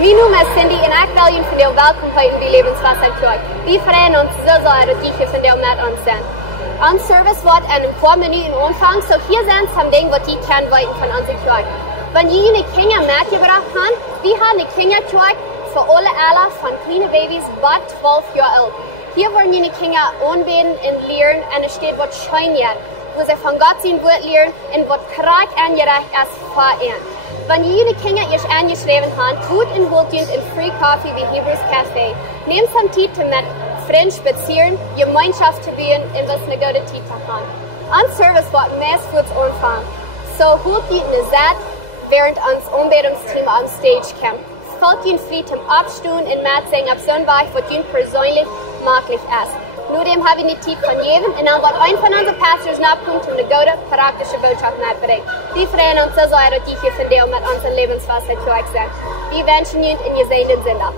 Mijn naam is Cindy en ik wil jullie van jou welkom heten bij Levenswasser Kerk. We freuen ons zo zeer dat jullie van jou met ons zijn. Ons service wordt in een paar minuten aanvangen, so hier zijn some dingen wat jullie kunnen weten van onze kerk. Wanneer jullie een Kinder mitgebracht haben, wir haben eine Kinderkerk für alle Alter von kleinen Babys bis 12 Jahre alt. Hier wollen jullie Kinder aanbeten und lernen und es steht was Scheinjahr, wo sie von Gott sein Wort lernen und was Krieg angerecht ist für ihn. Wenn jullie Kinder erst angeschrieben haben, tut in Wohldienst in Free Coffee wie Hebrews Café. Nehmt some Zeit mit Freunden spazieren, Gemeinschaft zu bieten und was eine gute Zeit zu haben. An Service wird meist kurz anfangen. So holt ihr eine Zeit, während uns Anbetungsteam am Stage kommt. Folgt ihnen frei zum Abstehen und mitsingen auf Sonntag, was ihnen persönlich möglich ist. Nur dem habe ich eine Zeit von jedem und dann wird ein von unseren Pastors nachkommen, um eine gute, praktische Botschaft mitzubringen. Wir freuen uns so sehr, dass die hier von dir mit unserem Lebenswasser zu euch sind. Wir wünschen Ihnen einen gesegneten Sonntag.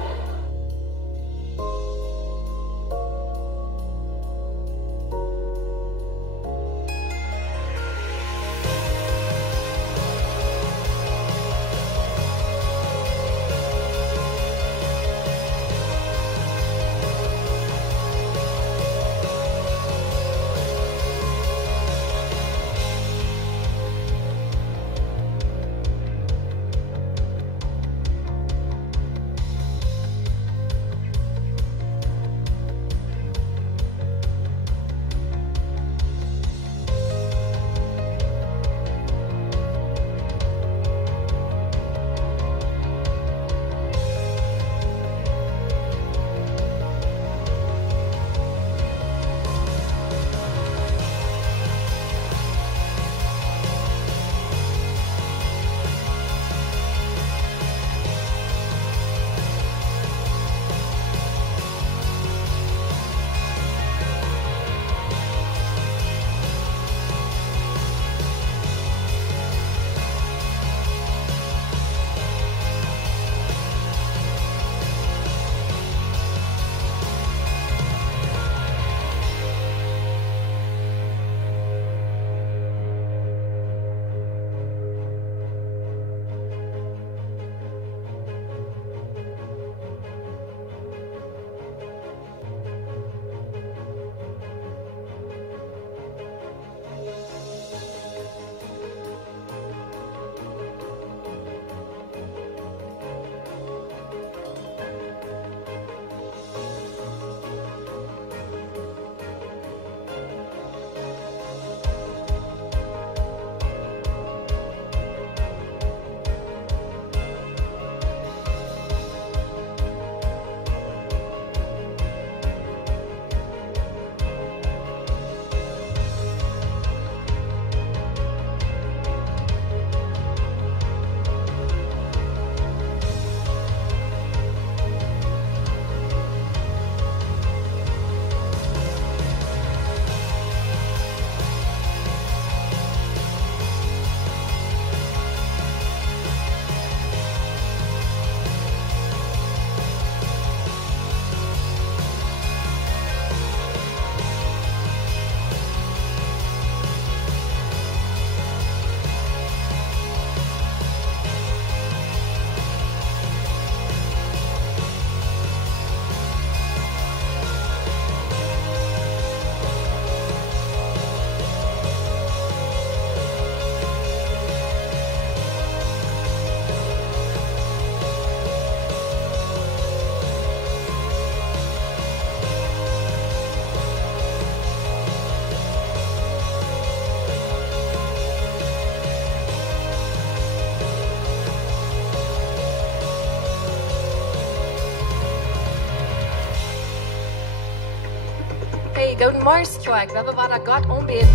Hey, Golden Mars Kerk, we hebben waar God aanbeden.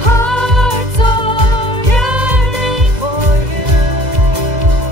Hearts are yearning for you.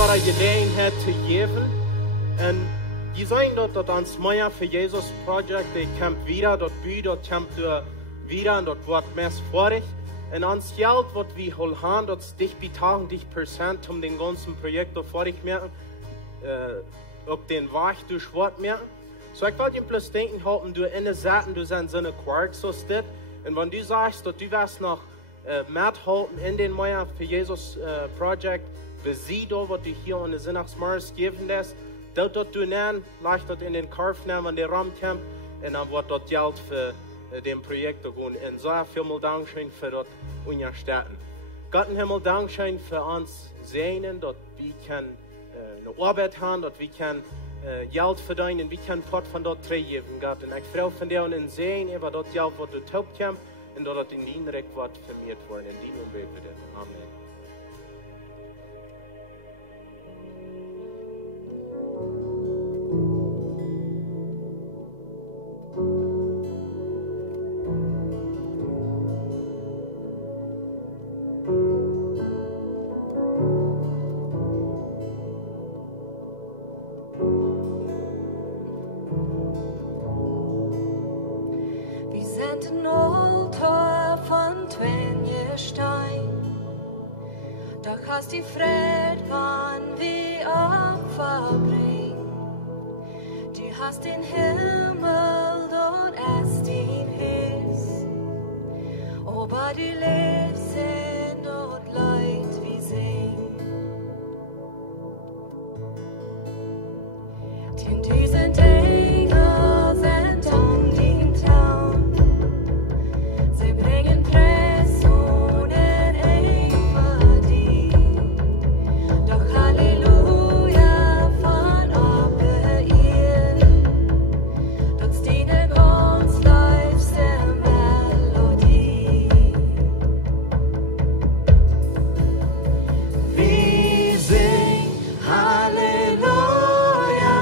kostbare gelegenheid te geven. En je zijn dat ons meer voor Jezus project, die komt weer, dat bu, dat komt weer en dat wordt meest vorig. En ons geld wat we hol gaan, dat is dicht bij 80% om den ganzen project vorig merken, op den Weg durch Wort merken. So ich wollte ihm bloß denken, halten du in der Seiten, du sind so eine Quark, so steht. Und wenn du sagst, dass du wirst noch mithalten in den Meier für Jesus Project, für sie da, was du hier an der Sonntagsmorgens geben lässt, dort du nehmen, leicht dort in den Kauf nehmen, an der Raum kommt, und dann wird dort Geld für den Projekt gehen. Und so vielen Dank schön für das Unterstützen. Gott im Himmel, Dank schön für uns Sehnen, dass wir eine Arbeit haben, dass wir Geld verdienen, wir können Port von dort geben, Gott. Und ich freue von dir und sehen, über das Geld, was du taub kommst, und dass das in dein Recht wird vermehrt worden, in deinem Umwelt bitte. Amen. Hast die Fred wann wie Opfer bring. Du hast den Himmel, dort ist dein Haus. Aber du lebst in dort Leid wie sing. Den diesen Engel sind um den Traum. Sie bringen Halleluja,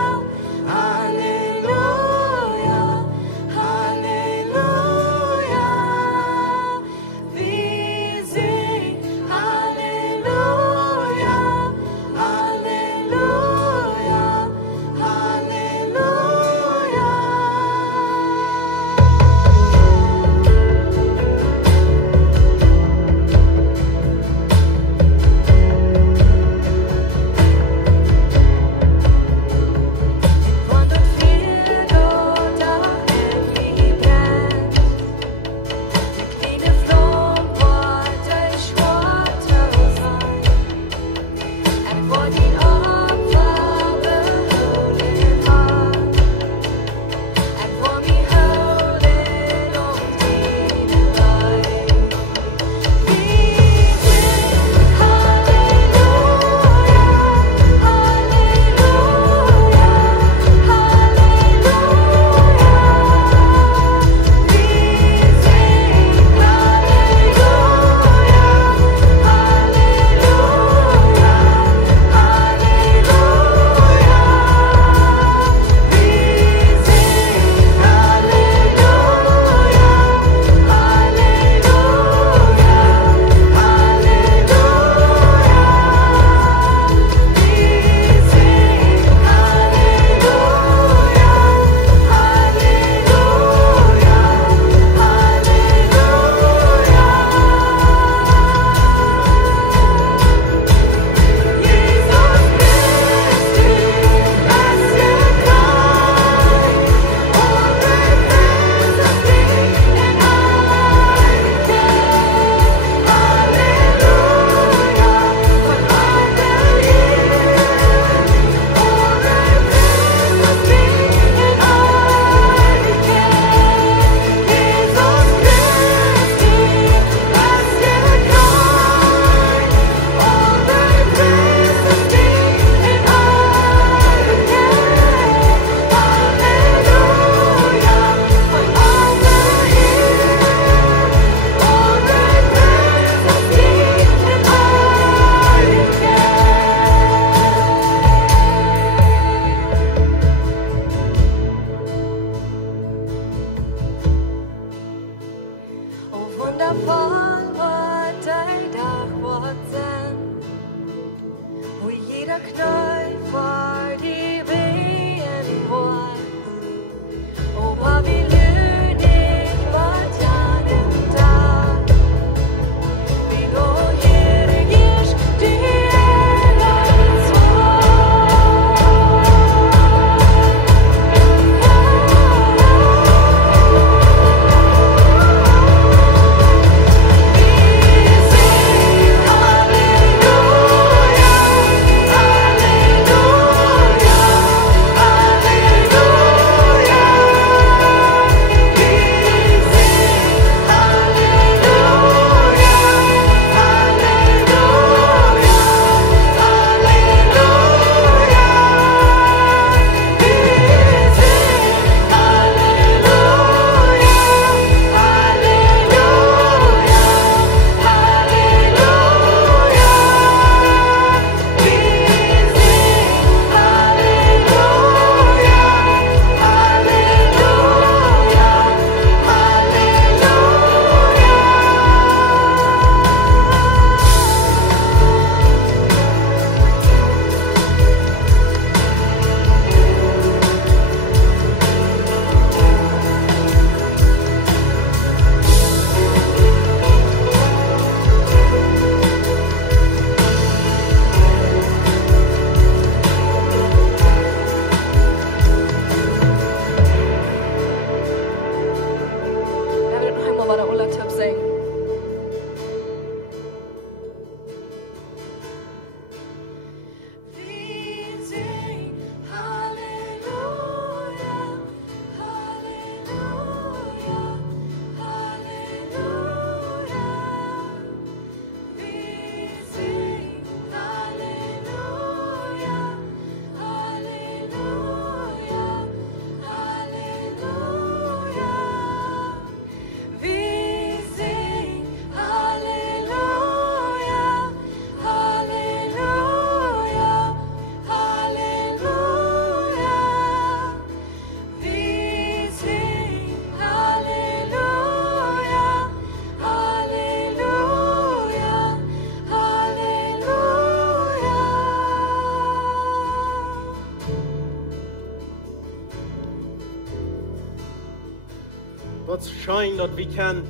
Wat schön, dat we kan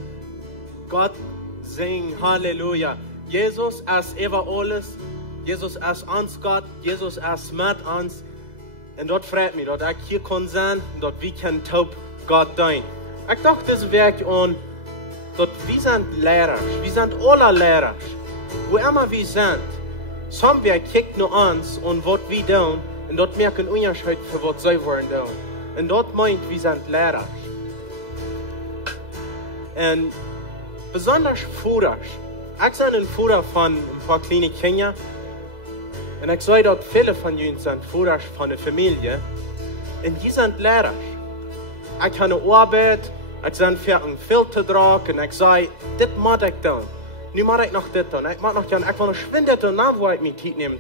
Gott singen, Halleluja. Jesus is over alles. Jesus is ons Gott. Jesus is met ons. En dat freut mich, dat ik hier kan zijn, dat we kan taub Gott dienen. Ik dacht das werk aan, dat we zijn leraars. We zijn alle leraars. Wo immer wir sind, somwer kijkt naar ons en wat we doen, en dat merkt een onderscheid voor wat zij worden doen. En dat meint, we zijn leraars. En besonders voeders. Ik ben een voeder van een paar kleine kinderen. En ik zei dat viele van jullie zijn voeders van de familie. En die zijn leraars. Ik heb een arbeid, ik ben voor een filterdraak en ik zei, dit moet ik doen. Nu moet ik nog dit doen. Ik moet nog doen. Ik wil nog schwindet en dan wil ik mijn tijd nemen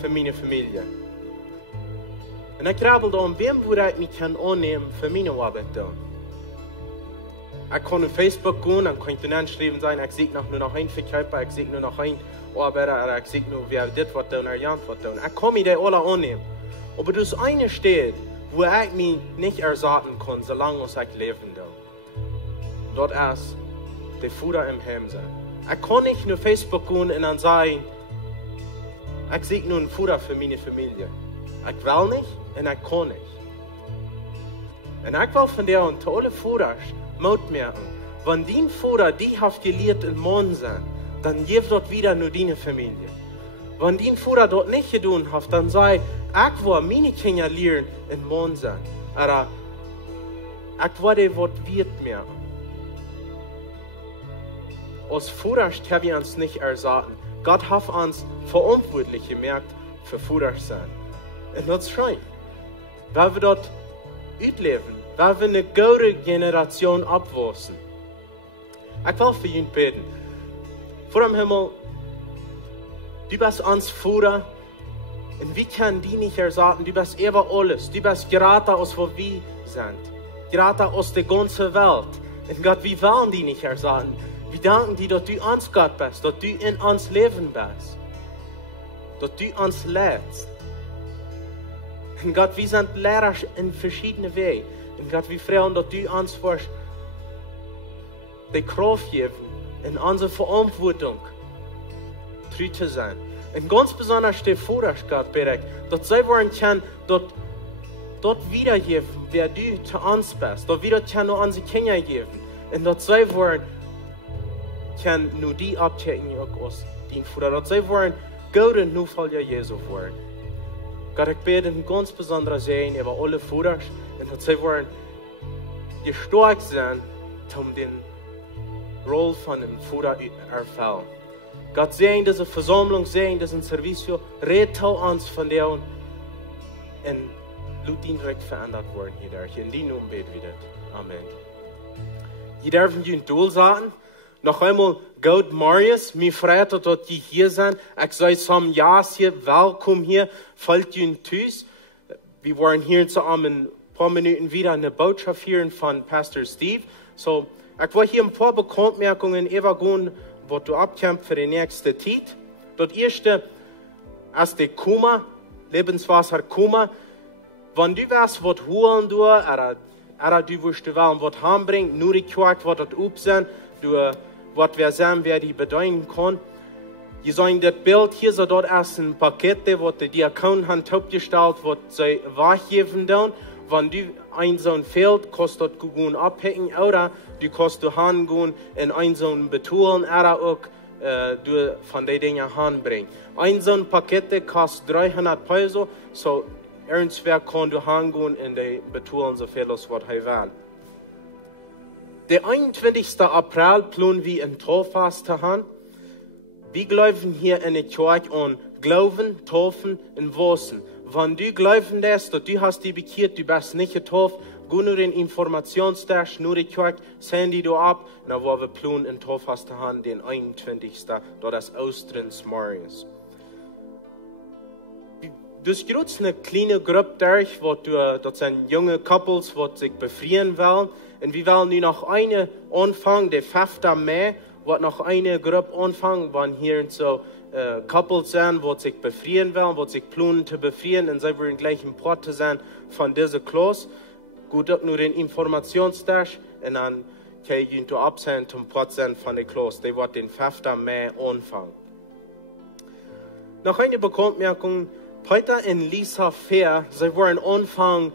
voor mijn familie. En ik rabbelde om wem waar ik me kan aannemen voor mijn arbeid doen. Ik kon op Facebook gaan en kon dan schrijven zijn, ik zie nog nur een verkoper, ik zie nog een arbeider, ik zie nog wer dit wat doen, er jant wat doen. Ik kon me die alle aannemen. Aber dus eine steht, wo ich mich nicht ersatten kann, solange ich leben will. Dort ist der Futter im Heim sein. Ich kann nicht nur Facebook gehen und dann sagen, ich sehe nur einen Futter für meine Familie. Ich will nicht und ich kann nicht. Und ich will von dir und alle Futter Mut merken, wenn dein Futter die hat gelehrt in Mond sein, dann gibt dort wieder nur deine Familie. Wenn dein Futter dort nicht getan hat, dann sei, ich will meine Kinder lernen in Mond sein. Aber ich will die was wird merken. Als Futter können wir uns nicht ersatten. Gott hat uns verantwortlich gemerkt für Futter sein. Und das ist schön. Weil wir dort ausleben, weil wir eine gute Generation abwachsen. Ich will für ihn beten. Vor dem Himmel, du bist uns Futter. Und wir können die nicht ersatten. Du bist über alles. Du bist gerade aus wo wir sind. Gerade aus der ganzen Welt. Und Gott, wir wollen die nicht ersatten. Wir danken dir, dass du uns Gott bist, dass du in uns Leben bist. dass du uns lehrst. Und Gott, wir sind Lehrer in verschiedenen Wegen. Und Gott, wir fragen, dass du uns wirst die Kraft geben, in unsere Verantwortung treu zu sein. Und ganz besonders der Vorrecht, Gott, bereit, dass sie wollen können, dort wiedergeben, wer du zu uns bist, dort wieder können unsere Kinder geben. Und dass sie wollen, können nur die abchecken, auch aus den Vater, dass sie wollen, Gott nur Folger Jesu wollen. Gott, ich bete ein ganz besonderes Segen über alle Vater, und dass sie wollen, stark sein, um den Rolle von dem Vater erfüllen. Gott sehen diese Versammlung, sehen diesen Service, rette uns von der und lass ihn direkt verändert worden hier. In die Namen beten wir das. Amen. Wir dürfen die Duel sagen. Noch einmal, Gott Marius, mir freut, dass die hier sind. Ich sage zum Jahr hier, willkommen hier, fällt ihnen Tüß. Wir wollen hier zusammen ein paar Minuten wieder eine Botschaft hören von Pastor Steve. So, ich will hier ein paar Bekanntmerkungen übergehen, was du abkämpfst für die nächste Zeit. Das erste, als die Kuma, Lebenswasser Kuma, wenn du weißt, was holen du, oder du willst was heimbringen, nur die Kirche, was das aufsehen, du, was wir sehen, wer die bedeuten kann. Die sagen, das Bild hier, so dort erst ein Paket, was die Diakon haben aufgestellt, was sie weggeben dann. Wenn du ein so ein Feld, kannst du das gut abhängen, oder du kannst du hingehen in ein so ein Betulen, oder auch du von den Dingen hinbringen. Ein so ein Paket kostet 300 Peso, so irgendwer kann du hingehen in die Betulen, so viel als was er will. Der 21. April planen wir in Tauffest zu haben. Wir glauben hier in der Kirche an Glauben, Taufen und Wassen. Wenn du glauben lässt, dass du hast dich bekehrt, du bist nicht getauft, geh nur den Informationstag, nur die Kirche, send die du ab, dann wollen wir planen in Tauffest zu haben, den 21. Das ist Austrians Marius. Das gibt eine kleine Gruppe durch, das sind junge Couples, die sich befreien wollen. Und wir wollen nur noch eine anfangen, der 5. Mai, wird noch eine Gruppe anfangen, wenn hier so Couples sind, die sich befreien wollen, die sich planen zu befreien, und sie wollen gleich im Port sein von dieser Klasse. Gut, nur den Informationstag, und dann kann ich absehen zum Port sein von der Klasse. Die wird den 5. Mai anfangen. Noch eine Bekanntmerkung. Peter und Lisa Fair, sie wollen anfangen,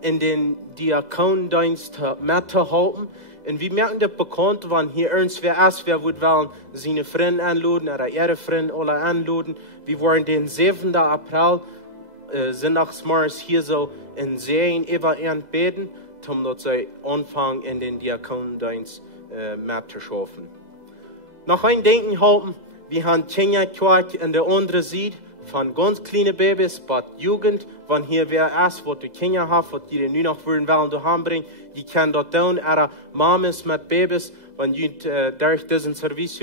in den Diakondienst mitzuhalten. Und wir merken das bekannt, wenn hier irgendwer ist, wer wird wollen, seine Freunde anladen oder ihre Freunde alle anladen. Wir wollen den 7. April, sonntagsmorgens hier so in Serien über ihn beten, um dort sie anfangen, in den Diakondienst mitzuschaffen. Noch ein Denken halten, wir haben Kinderkirche in der anderen Seite, von ganz kleinen Babys bis Jugend, wenn hier wer ist, wo die Kinder haben, was die nur noch wollen du heimbringen, die können dort tun, ihre Mamas mit Babys, wenn durch diesen Service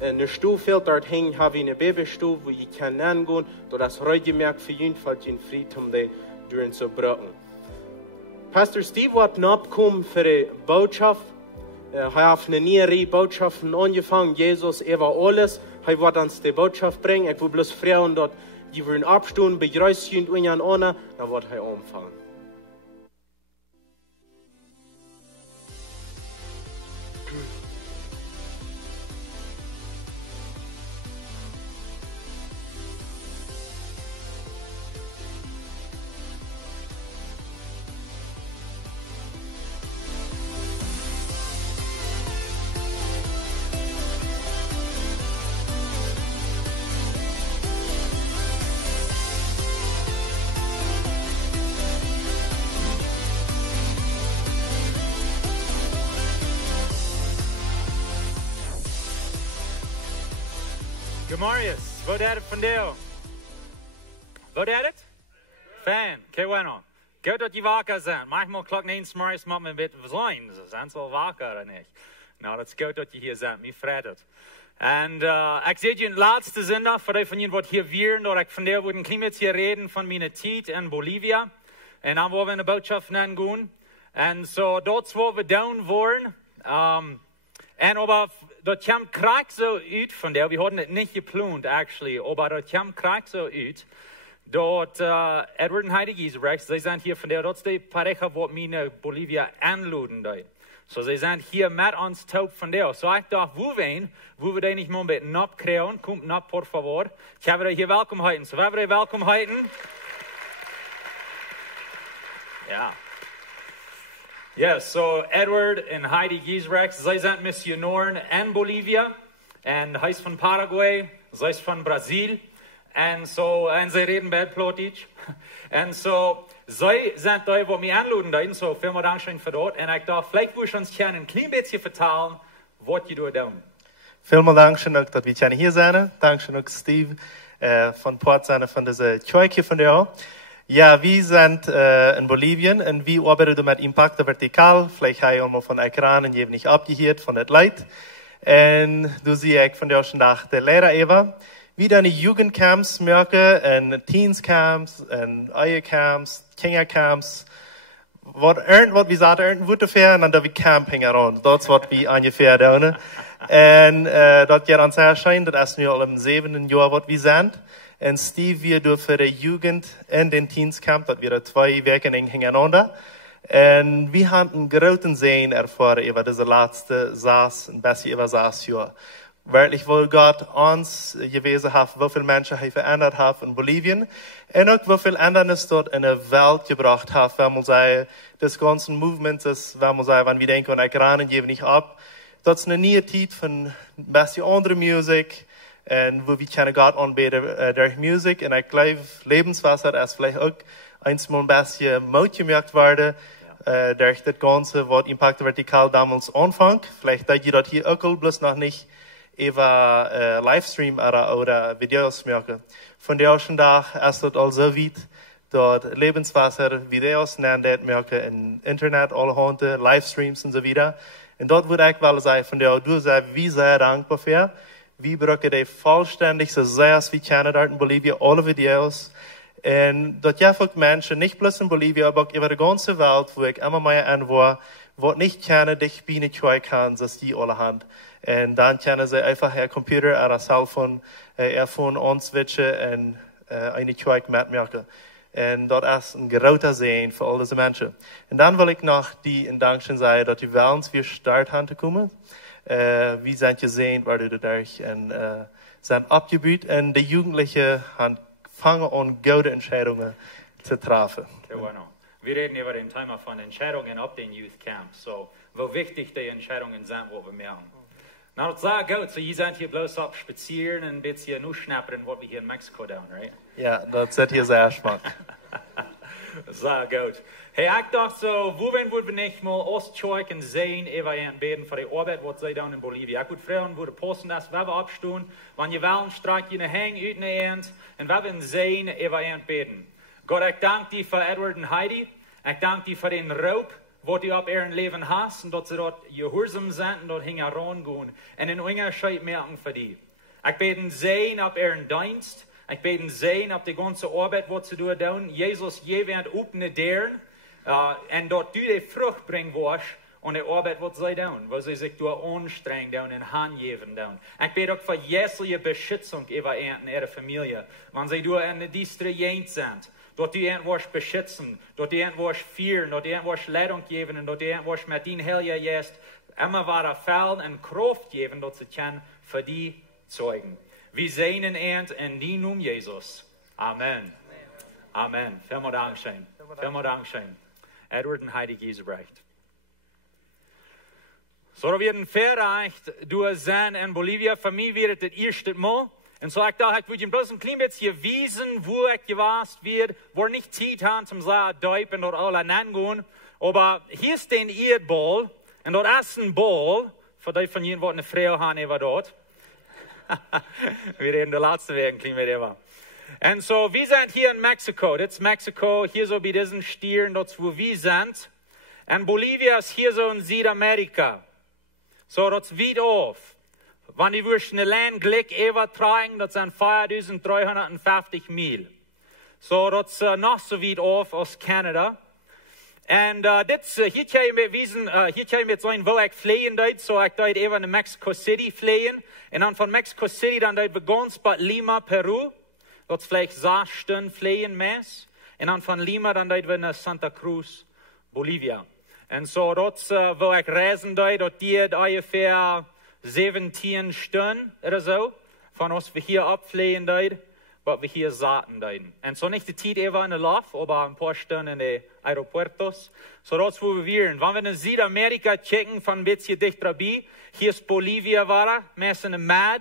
eine Stuhl fehlt, dort hängen, habe ich eine Babystuhl, wo ich kann hingehen, das ist Reugemerk für ihn, falls ihn Fried, um die Türen zu brücken. Pastor Steve wird nachkommen für die Botschaft. Er hat eine neue Botschaft angefangen, Jesus über alles. Er wird uns die Botschaft bringen. Ich will bloß fragen, dass die wollen abstehen, begrüßen und einen anderen, dann wird er anfangen. Marius, wat is het van jou? Wat is het? Fan, que bueno. Goed dat je wakker bent. Manchmal klokken 1 s'morgens moet men een beetje verzorgen. Ze zijn wel wakker of niet? Nou, dat is goed dat je hier bent. Mij freut het. En ik zie je in de laatste zondag, voor die van jullie wat hier vieren, dat ik van jou een klein beetje reden van mijn tijd in Bolivia. En dan willen we een boodschap gaan. En zo, dat is wat we doen wollen. Und aber dort kommt Krieg so ut von der, wir hatten es nicht geplant, actually, aber dort kommt Krieg so ut. Dort, Edward und Heidi Giesbrecht, sie sind hier von der, dort ist die Pareja, wo meine Bolivia anluden da. So, sie sind hier mit uns taub von der. So, ich dachte, wo wir den nicht mal ein bisschen abkriegen, kommt nach, por favor. Ich habe euch hier willkommen heiten. So, wer will willkommen heiten? Ja. Ja, so, Edward und Heidi Giesbrecht, sie sind Missionaren in Bolivia. Und heißt von Paraguay, sie ist von Brasil. Und so, und sie reden Belplottisch. Und so, sie sind da, wo wir anluden da, so, vielen Dank schön für dort. Und ich dachte, vielleicht würde ich uns gerne ein klein bisschen vertellen, was ihr da tun. Vielen Dank schön, dass wir hier sind. Dankeschön auch Steve von Port von dieser Kirche von der. Ja, wir sind in Bolivien und wir arbeiten mit Impact Vertikal. Vielleicht habe ich auch mal von Ekranen eben nicht abgehört von der Leid. Und du siehst von der schon nach der Lehrer Eva. Wie deine Jugendcamps merken, und Teenscamps, und Eiercamps, Kindercamps, wat wir sagen, ungefähr, und dann da wie Camping heran. Das wird wie ungefähr da, ne? Und, dort geht uns sehr schön, das ist nur im 7. Jahr, was wir sind. Und Steve, wir dürfen die Jugend in den Teenscamp, das wir 2 Wochen hintereinander. Und wir haben einen großen Sehen erfahren über diese letzte 6, ein bisschen über 6 Jahre. Wirklich, wo Gott uns gewesen hat, wie viele Menschen er verändert hat in Bolivien. Und auch wie viel Ändernis dort in der Welt gebracht hat, wenn man sagt, das ganze Movement, das, wenn man sagt, wenn wir denken, und Ekranen geben nicht ab. Das ist eine neue Zeit von ein bisschen andere Musik, und wo wir können Gott anbeten durch Musik. Und ich glaube, Lebenswasser ist vielleicht auch einmal ein bisschen Mut gemerkt worden, durch das Ganze, was Impact Vertikal damals anfängt. Vielleicht, dass ihr das hier auch bloß noch nicht über Livestream oder Videos merken. Von der ersten Tag ist das also weit, dort Lebenswasser, Videos nennen, merken im Internet, alle Hunde, Livestreams und so weiter. Und dort würde ich mal sagen, von der du sagst, wie sehr dankbar für. Wir brauchen die vollständig, so sehr wie wir kennen dort in Bolivien, alle Videos. Und dort ja auch Menschen, nicht bloß in Bolivien, aber auch über die ganze Welt, wo ich immer mehr anwar, wo nicht kennen, dich bieten kann, dass die alle haben. Und dann können sie einfach ihr Computer oder Cellphone, ihr Phone answitchen und eine Zeug mitmerken. Und dort ist ein großer Segen für all diese Menschen. Und dann will ich noch die in Dankeschön sagen, dass die Wellen wir Start haben zu kommen. Wir sind gesehen, weil du dadurch und sind abgeblüht und die Jugendlichen haben fangen an, gute Entscheidungen zu treffen. Okay, bueno. Wir reden über den Thema von Entscheidungen ab den Youth Camps. So, wo wichtig die Entscheidungen sind, wo wir machen. Na, das ist gut. So, ihr seid hier bloß ab spazieren und ein bisschen nur schnappern, was wir hier in Mexiko tun, right? Ja, das ist hier sehr spannend. Sehr gut. Hey, ich dachte so, wo würden wir nicht mal Ostscheuken sehen, über ihren Beten für die Arbeit, was sie tun in Bolivien. Ich würde fragen, würde posten, dass wir abstehen, wenn ihr wollen, streik ihr hängen, ut ne End, und wir werden sehen, über ihren Beten. Gott, ich danke dir für Edward und Heidi. Ich danke dir für den Raub, was du ab ihrem Leben hast, und dass sie dort gehorsam sind und dort herangehen und einen Unterschied merken für die. Ich bete sehen ab ihren Dienst. Ich bete sehen ab die ganze Arbeit, was sie tun. Jesus, je wird öffne deren, und dort du die Frucht bringen wirst, und die Arbeit, was sie tun, weil sie sich dort anstrengen und Hand geben. Ich bete auch für jegliche Beschützung über ihre Familie, wenn sie dort in Distrikt sind. Dort die irgendwas beschützen, dort die irgendwas führen, dort die irgendwas Leitung geben, und dort die irgendwas mit ihnen Helja jetzt immer weiter fallen und Kraft geben, dort sie können für die Zeugen. Wir sehen in die Namen Jesus. Amen. Amen. Vielen Dank schön. Vielen Dank schön. Edward und Heidi Giesbrecht. So, wir werden verreicht durch sein in Bolivien. Für mich wird das erste Mal. Und so, ich dachte, ich würde ihm bloß ein klein bisschen wiesen, wo ich gewasst wird, wo nicht Zeit haben, zum sagen, Däupen oder alle angehen. Aber hier ist den Erdball, und dort ist ein Ball, für die von Ihnen, wo eine Frau haben, war dort. Wir reden der letzte Weg, ein klein bisschen. Und so, wir sind hier in Mexiko. Das ist Mexiko, hier so bei diesen Stieren, dort wo wir sind. Und Bolivien ist hier so in Südamerika. So, das ist weit auf. Wenn die würden eine Landglick übertragen, das sind 4350 Mil. So, das ist noch so weit auf aus Kanada. En hier kan je met zijn, wo ik vliegen deed, zo ik deed even naar Mexico City vliegen. En dan van Mexico City, dan deed we gans bij Lima, Peru. Dat is vielleicht 6 Stunden vliegen mes. En dan van Lima, dan deed we naar Santa Cruz, Bolivia. En zo dat wo ik reizen deed, dat duurde ongeveer 17 Stunden oder zo. Van als we hier opvliegen deed, wat we hier zaten deden. En zo niet de tijd even in de lof, maar een paar Stunden in de aeropuertos. Zo dat wo we weer. Wanneer we naar Zuid-Amerika checken, van een beetje dichterbij, hier is Bolivia waren, mensen in Mad.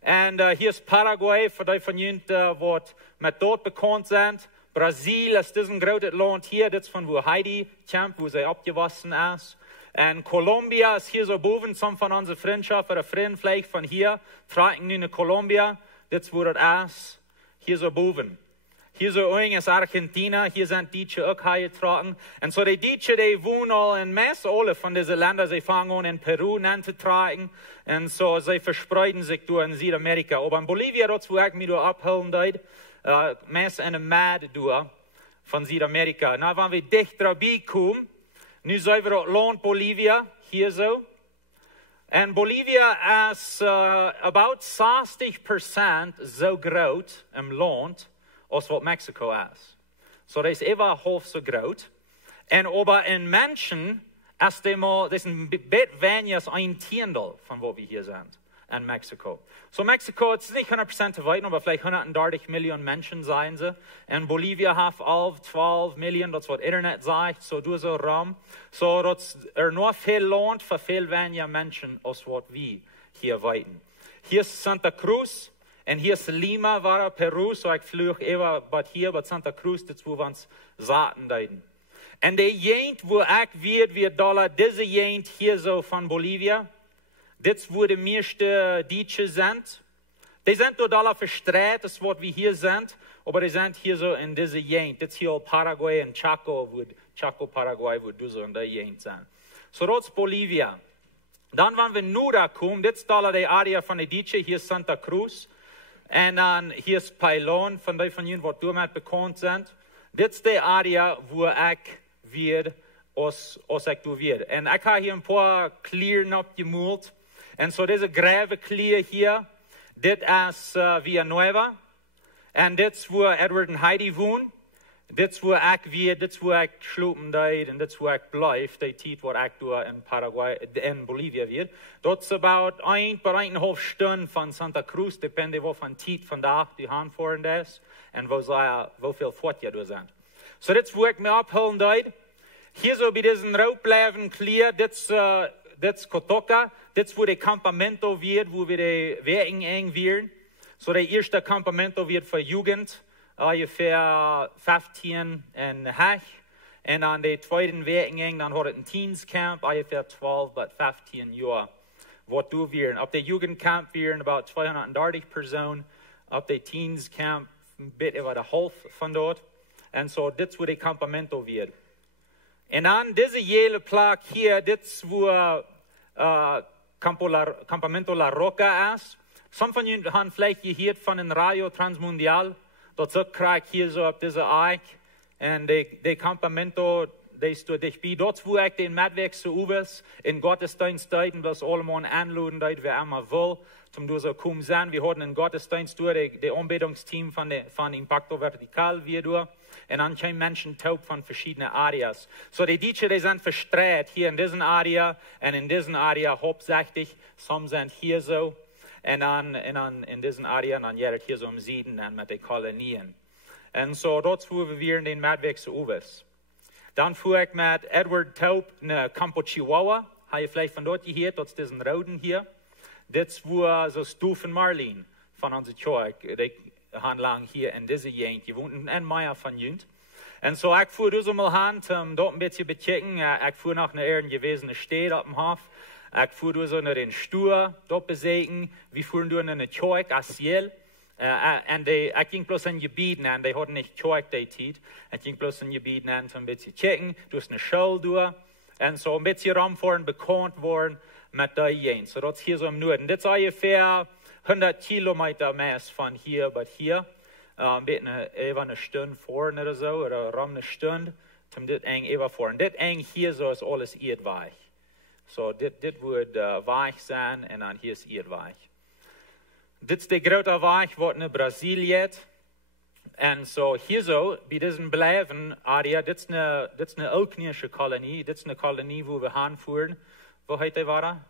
En hier is Paraguay, voor die van jullie wat met dood bekend zijn. Brazil is een groot land hier, dit is van wo Heidi kamp, wo zij opgewassen is. En Colombia is hier zo boven, some van onze vriendschap, oder vriend vielleicht van hier, trekken nu naar Colombia, dit is wo dat is, hier zo boven. Hier zo oing is Argentina, hier zijn Duitsche ook getrokken. En zo die Duitsche, die wonen al in meest alle van deze landen, ze vangen in Peru aan te trekken. En zo, ze verspreiden zich door in Zuid-Amerika. Aber in Bolivia, dat is wo ik me door ophouden deed, meest in een maand door van Zuid-Amerika. Nou, wanneer we dichterbij komen, nu zijn we het land Bolivia, hier zo. En Bolivia is about 60% zo groot een land als wat Mexico is. So dat is even half zo groot. En aber in mensen is dat is een beetje weinig als een tiendel van wat we hier zijn in Mexico. So Mexico, het is niet 100% te weten, maar vielleicht 130 miljoen mensen zijn ze. En Bolivia heeft 11, 12 miljoen, dat is wat internet zegt, zo door zo ram. So dat is nog veel land voor veel weniger mensen als wat we hier weten. Hier is Santa Cruz. En hier is Lima, waar Peru, so ik vloog even wat hier, bij Santa Cruz, dit is wo we ons zaten deden. En de jeent, wo ik weer dollar, deze jeent hier zo van Bolivia, dit is wo de meeste Duitsche zijn. Die zijn door dollar verstreit, dat is wat we hier zijn, maar die zijn hier zo in deze jeent. Dit is hier Paraguay en Chaco, Paraguay, wo du zo in die jeent zijn. So dat is Bolivia. Dan wanneer we nu daar komen, dit is dollar de area van de Duitsche, hier is Santa Cruz. En dan hier is Pailon, van die van jullie wat door met bekend zijn. Dit is de area waar ik weer, als ik door weer. En ik heb hier een paar klieren opgemoeld. En zo deze grave klier hier, dit is Villanueva. En dit is waar Edward en Heidi wonen. Dit is waar ik weer, dit is waar ik slopen deed en dit is waar ik blijf. Die tijd waar ik door in Paraguay, in Bolivia weer. Dat is about 1,5 Stunden van Santa Cruz, depende wat van tijd vandaag die aanvoeren is. En hoeveel voort je door zijn. So dit is waar ik me ophouden deed. Hier zo bij deze rood blijven clear, dit is Cotoca. Dit is waar de campamento weer, waar we de werking eng weer. So de eerste campamento weer voor jugend. Ongeveer 15 en half. En aan de tweede werking, dan had het een teenskamp, ongeveer 12 tot 15 jaar. Wat doen we? Op de jugendkamp weer about 230 personen. Op de teenskamp een beetje over de helft van dat. En zo, dit is waar de campamento weer. En aan deze hele plek hier, dit is waar Campamento La Roca is. Some van jullie hebben vielleicht gehoord van een Radio Transmundial. Dat ze krijg hier zo op deze eik. En de campamento, die is door dichtbij. Dat is waar ik de metwerkse oevers in gottesdienst deed. Dat is allemaal aanloden dat we allemaal wil. Zum door zo komen zijn. We hadden een gottesdienst door de aanbiddingsteam van Impacto Vertical weer door. En dan zijn mensen taub van verschillende areas. So die Duitsche die zijn verstreit hier in deze area. En in deze area hauptsächlich. Some zijn hier zo. En dan in deze area, dan jij het hier zo om Zuiden en met de kolonieën. En zo, dat is hoe we weer in de Madwerkse oevers. Dan voer ik met Edward Taub naar Campo Chihuahua. Heb je vielleicht van dat gehoord, dat is deze rode hier. Dit is waar zo Stufen Marleen van onze kerk, die gaan lang hier in deze jeent. Je woont en Maya van junt. En zo, ik voer dus allemaal aan, dat een beetje bechecken. Ik voer nog naar een gewezene stad op dem Hof. Ik voer dus naar den Stuur, dat bezeken. We voeren door naar de kerk, Asiel. En ik ging plus in gebieden en die hadden niet kerk die tijd. Ik ging plus in gebieden en een beetje checken, dus een school door. En zo een beetje ramvoeren, bekend worden met die jens. So dat is hier zo im Noorden. Dit is ongeveer 100 kilometer meest van hier tot hier. Een beetje even een Stunde voor of zo, oder ram een Stunde. zum dit eng überfahren. Dit eng hier so ist alles erdweich. So, dit wird weich sein und dann hier ist erdweich. Dit ist der große Weich, was in Brasilien. Und so hier so, bei diesem Bleiben, Area, dit ist eine Alknische Kolonie. Dit ist eine Kolonie, wo wir hinfuhren. Wo heißt die war?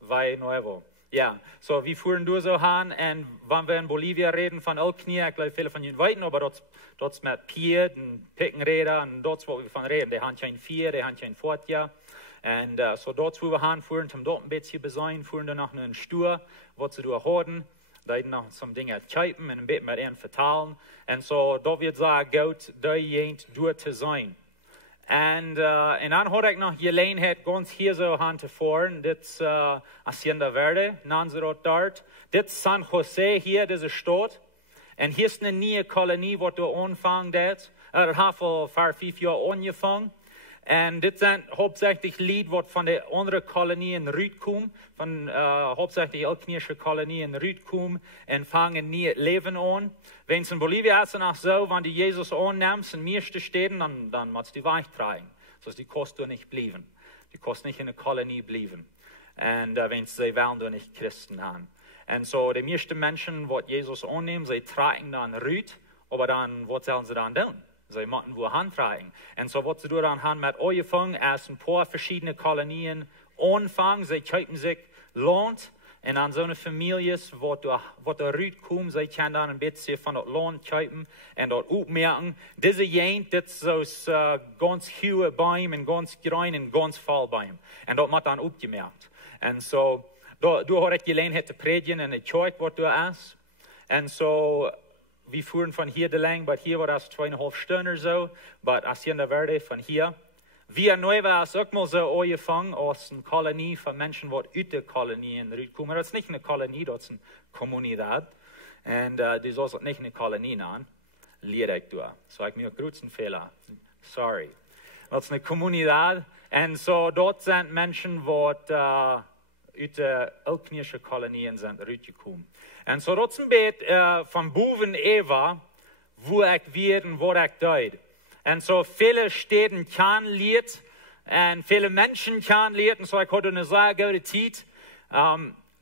Vai Nuevo. Ja, so wir fuhren durch so hin und wenn wir in Bolivien reden von Alknie, ich glaube viele von Ihnen weiten, aber dort mit Pied und Pickenräder und dort, wo wir von reden, die haben kein Vier, die haben kein Fortjahr. Und so dort, wo wir hinfuhren, zum dort ein bisschen besäuen, fuhren dann noch einen Stuhl, wo sie durchhorden. Da noch some Dinge kippen und ein bisschen mit ihnen vertalen. Und so, da wird sagen, Gott, da jent durch zu sein. Und dann hatte ich noch Gelegenheit, ganz hier so hinzufahren. Das ist Hacienda Verde, Nanzerot dort. Das ist San Jose hier, diese Stadt. Und hier ist eine neue Kolonie, die da anfangen hat. Das hat vor 5 Jahren angefangen. Und das sind hauptsächlich Lied, was von der anderen Kolonie in Rütkum, von hauptsächlich alknische Kolonie in Rütkum, und fangen nie Leben an. Wenn es in Bolivien ist, dann auch so, wenn du Jesus annimmst in meisten Städten, dann musst du weich tragen. So die kannst du nicht bleiben. Du kannst nicht in der Kolonie bleiben. Und wenn sie wollen, du nicht Christen haben. Und so die meisten Menschen, die Jesus annehmen, sie tragen dann Rüt, aber dann, was sollen sie dann tun? Sie müssen wo handtragen. Und so, was sie dann haben mit angefangen, erst ein paar verschiedene Kolonien anfangen, sie kaufen sich Land. Und an so eine Familie, wo der Rüt kommt, sie können dann ein bisschen von das Land kaufen und dort aufmerken. Diese Jent, das ist so ganz hohe Bäume und ganz klein und ganz voll Bäume. Und dort wird dann aufgemerkt. Und so, da hatte ich Gelegenheit zu predigen in der Kirche, was du ist. Und so, wir fuhren von hier lang, aber hier war das 2,5 Stunden so, aber Hacienda Verde von hier. Villanueva ist auch mal so angefangen als eine Kolonie von Menschen, die aus der Kolonie in Rüt kommen. Das ist nicht eine Kolonie, das ist eine Kommunität. Und die soll nicht eine Kolonie nennen. Lied ich durch. So ich mir einen großen Fehler. Sorry. Das ist eine Kommunität. Und so dort sind Menschen, die aus der alknische Kolonien sind, Rüt gekommen. Und so dort ist ein bisschen von Boven Eva, wo ich wird und wo ich deut. Und so viele Städten kennen Lied und viele Menschen kennen Lied. Und so ich hatte eine sehr gute Zeit.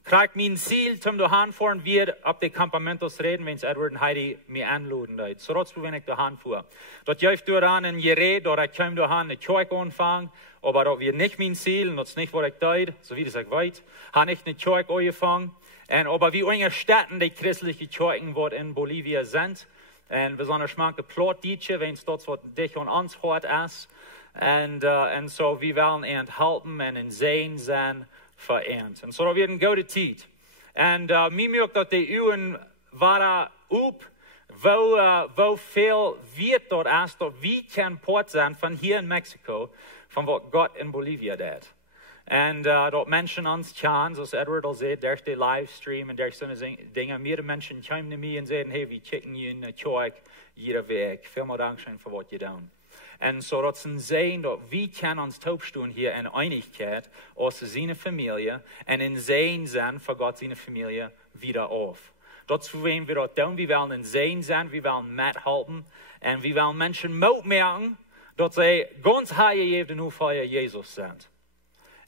Kriegt mein Ziel, zum dahin fahren wird, ab die Campamentos reden, wenn es Edward und Heidi mir anladen dort. So dort, wenn ich dahin fuhr. Dort jäuft du dann in Gerät, dort ich komme dahin eine Kirche anfangen. Aber das wird nicht mein Ziel, und das ist nicht, wo ich deut, so wie das ich weiß. Habe ich eine Kirche angefangen. Aber wie unsere Städten, die christliche Kirchen, die in Bolivien sind. Und besonders manche Plotdienste, wenn es dort was dich und uns hart ist. Und so, wir wollen enthalten und in Sehen sein verehrt. Und so, da wird eine gute Zeit. Und mir merkt, dass die Uhren waren wo viel wird dort ist, dort wie kann Port sein von hier in Mexiko, von was Gott in Bolivien tut. Und dort Menschen uns kennen, so Edward sagt, durch den Livestream und durch so eine Dinge, mehr Menschen kommen zu mir und sagen, hey, wir schicken Ihnen eine Kirche, jeder Weg. Vielen Dank schön für was ihr tun. Und so dort sind sehen, dort wie kann uns taubstehen hier in Einigkeit aus seiner Familie und in Sehen sein für Gott seine Familie wieder auf. Dort wollen wir dort tun, wir wollen in Sehen sein, wir wollen mithalten und wir wollen Menschen merken, dass sie ganz high auf Feuer Jesus sind.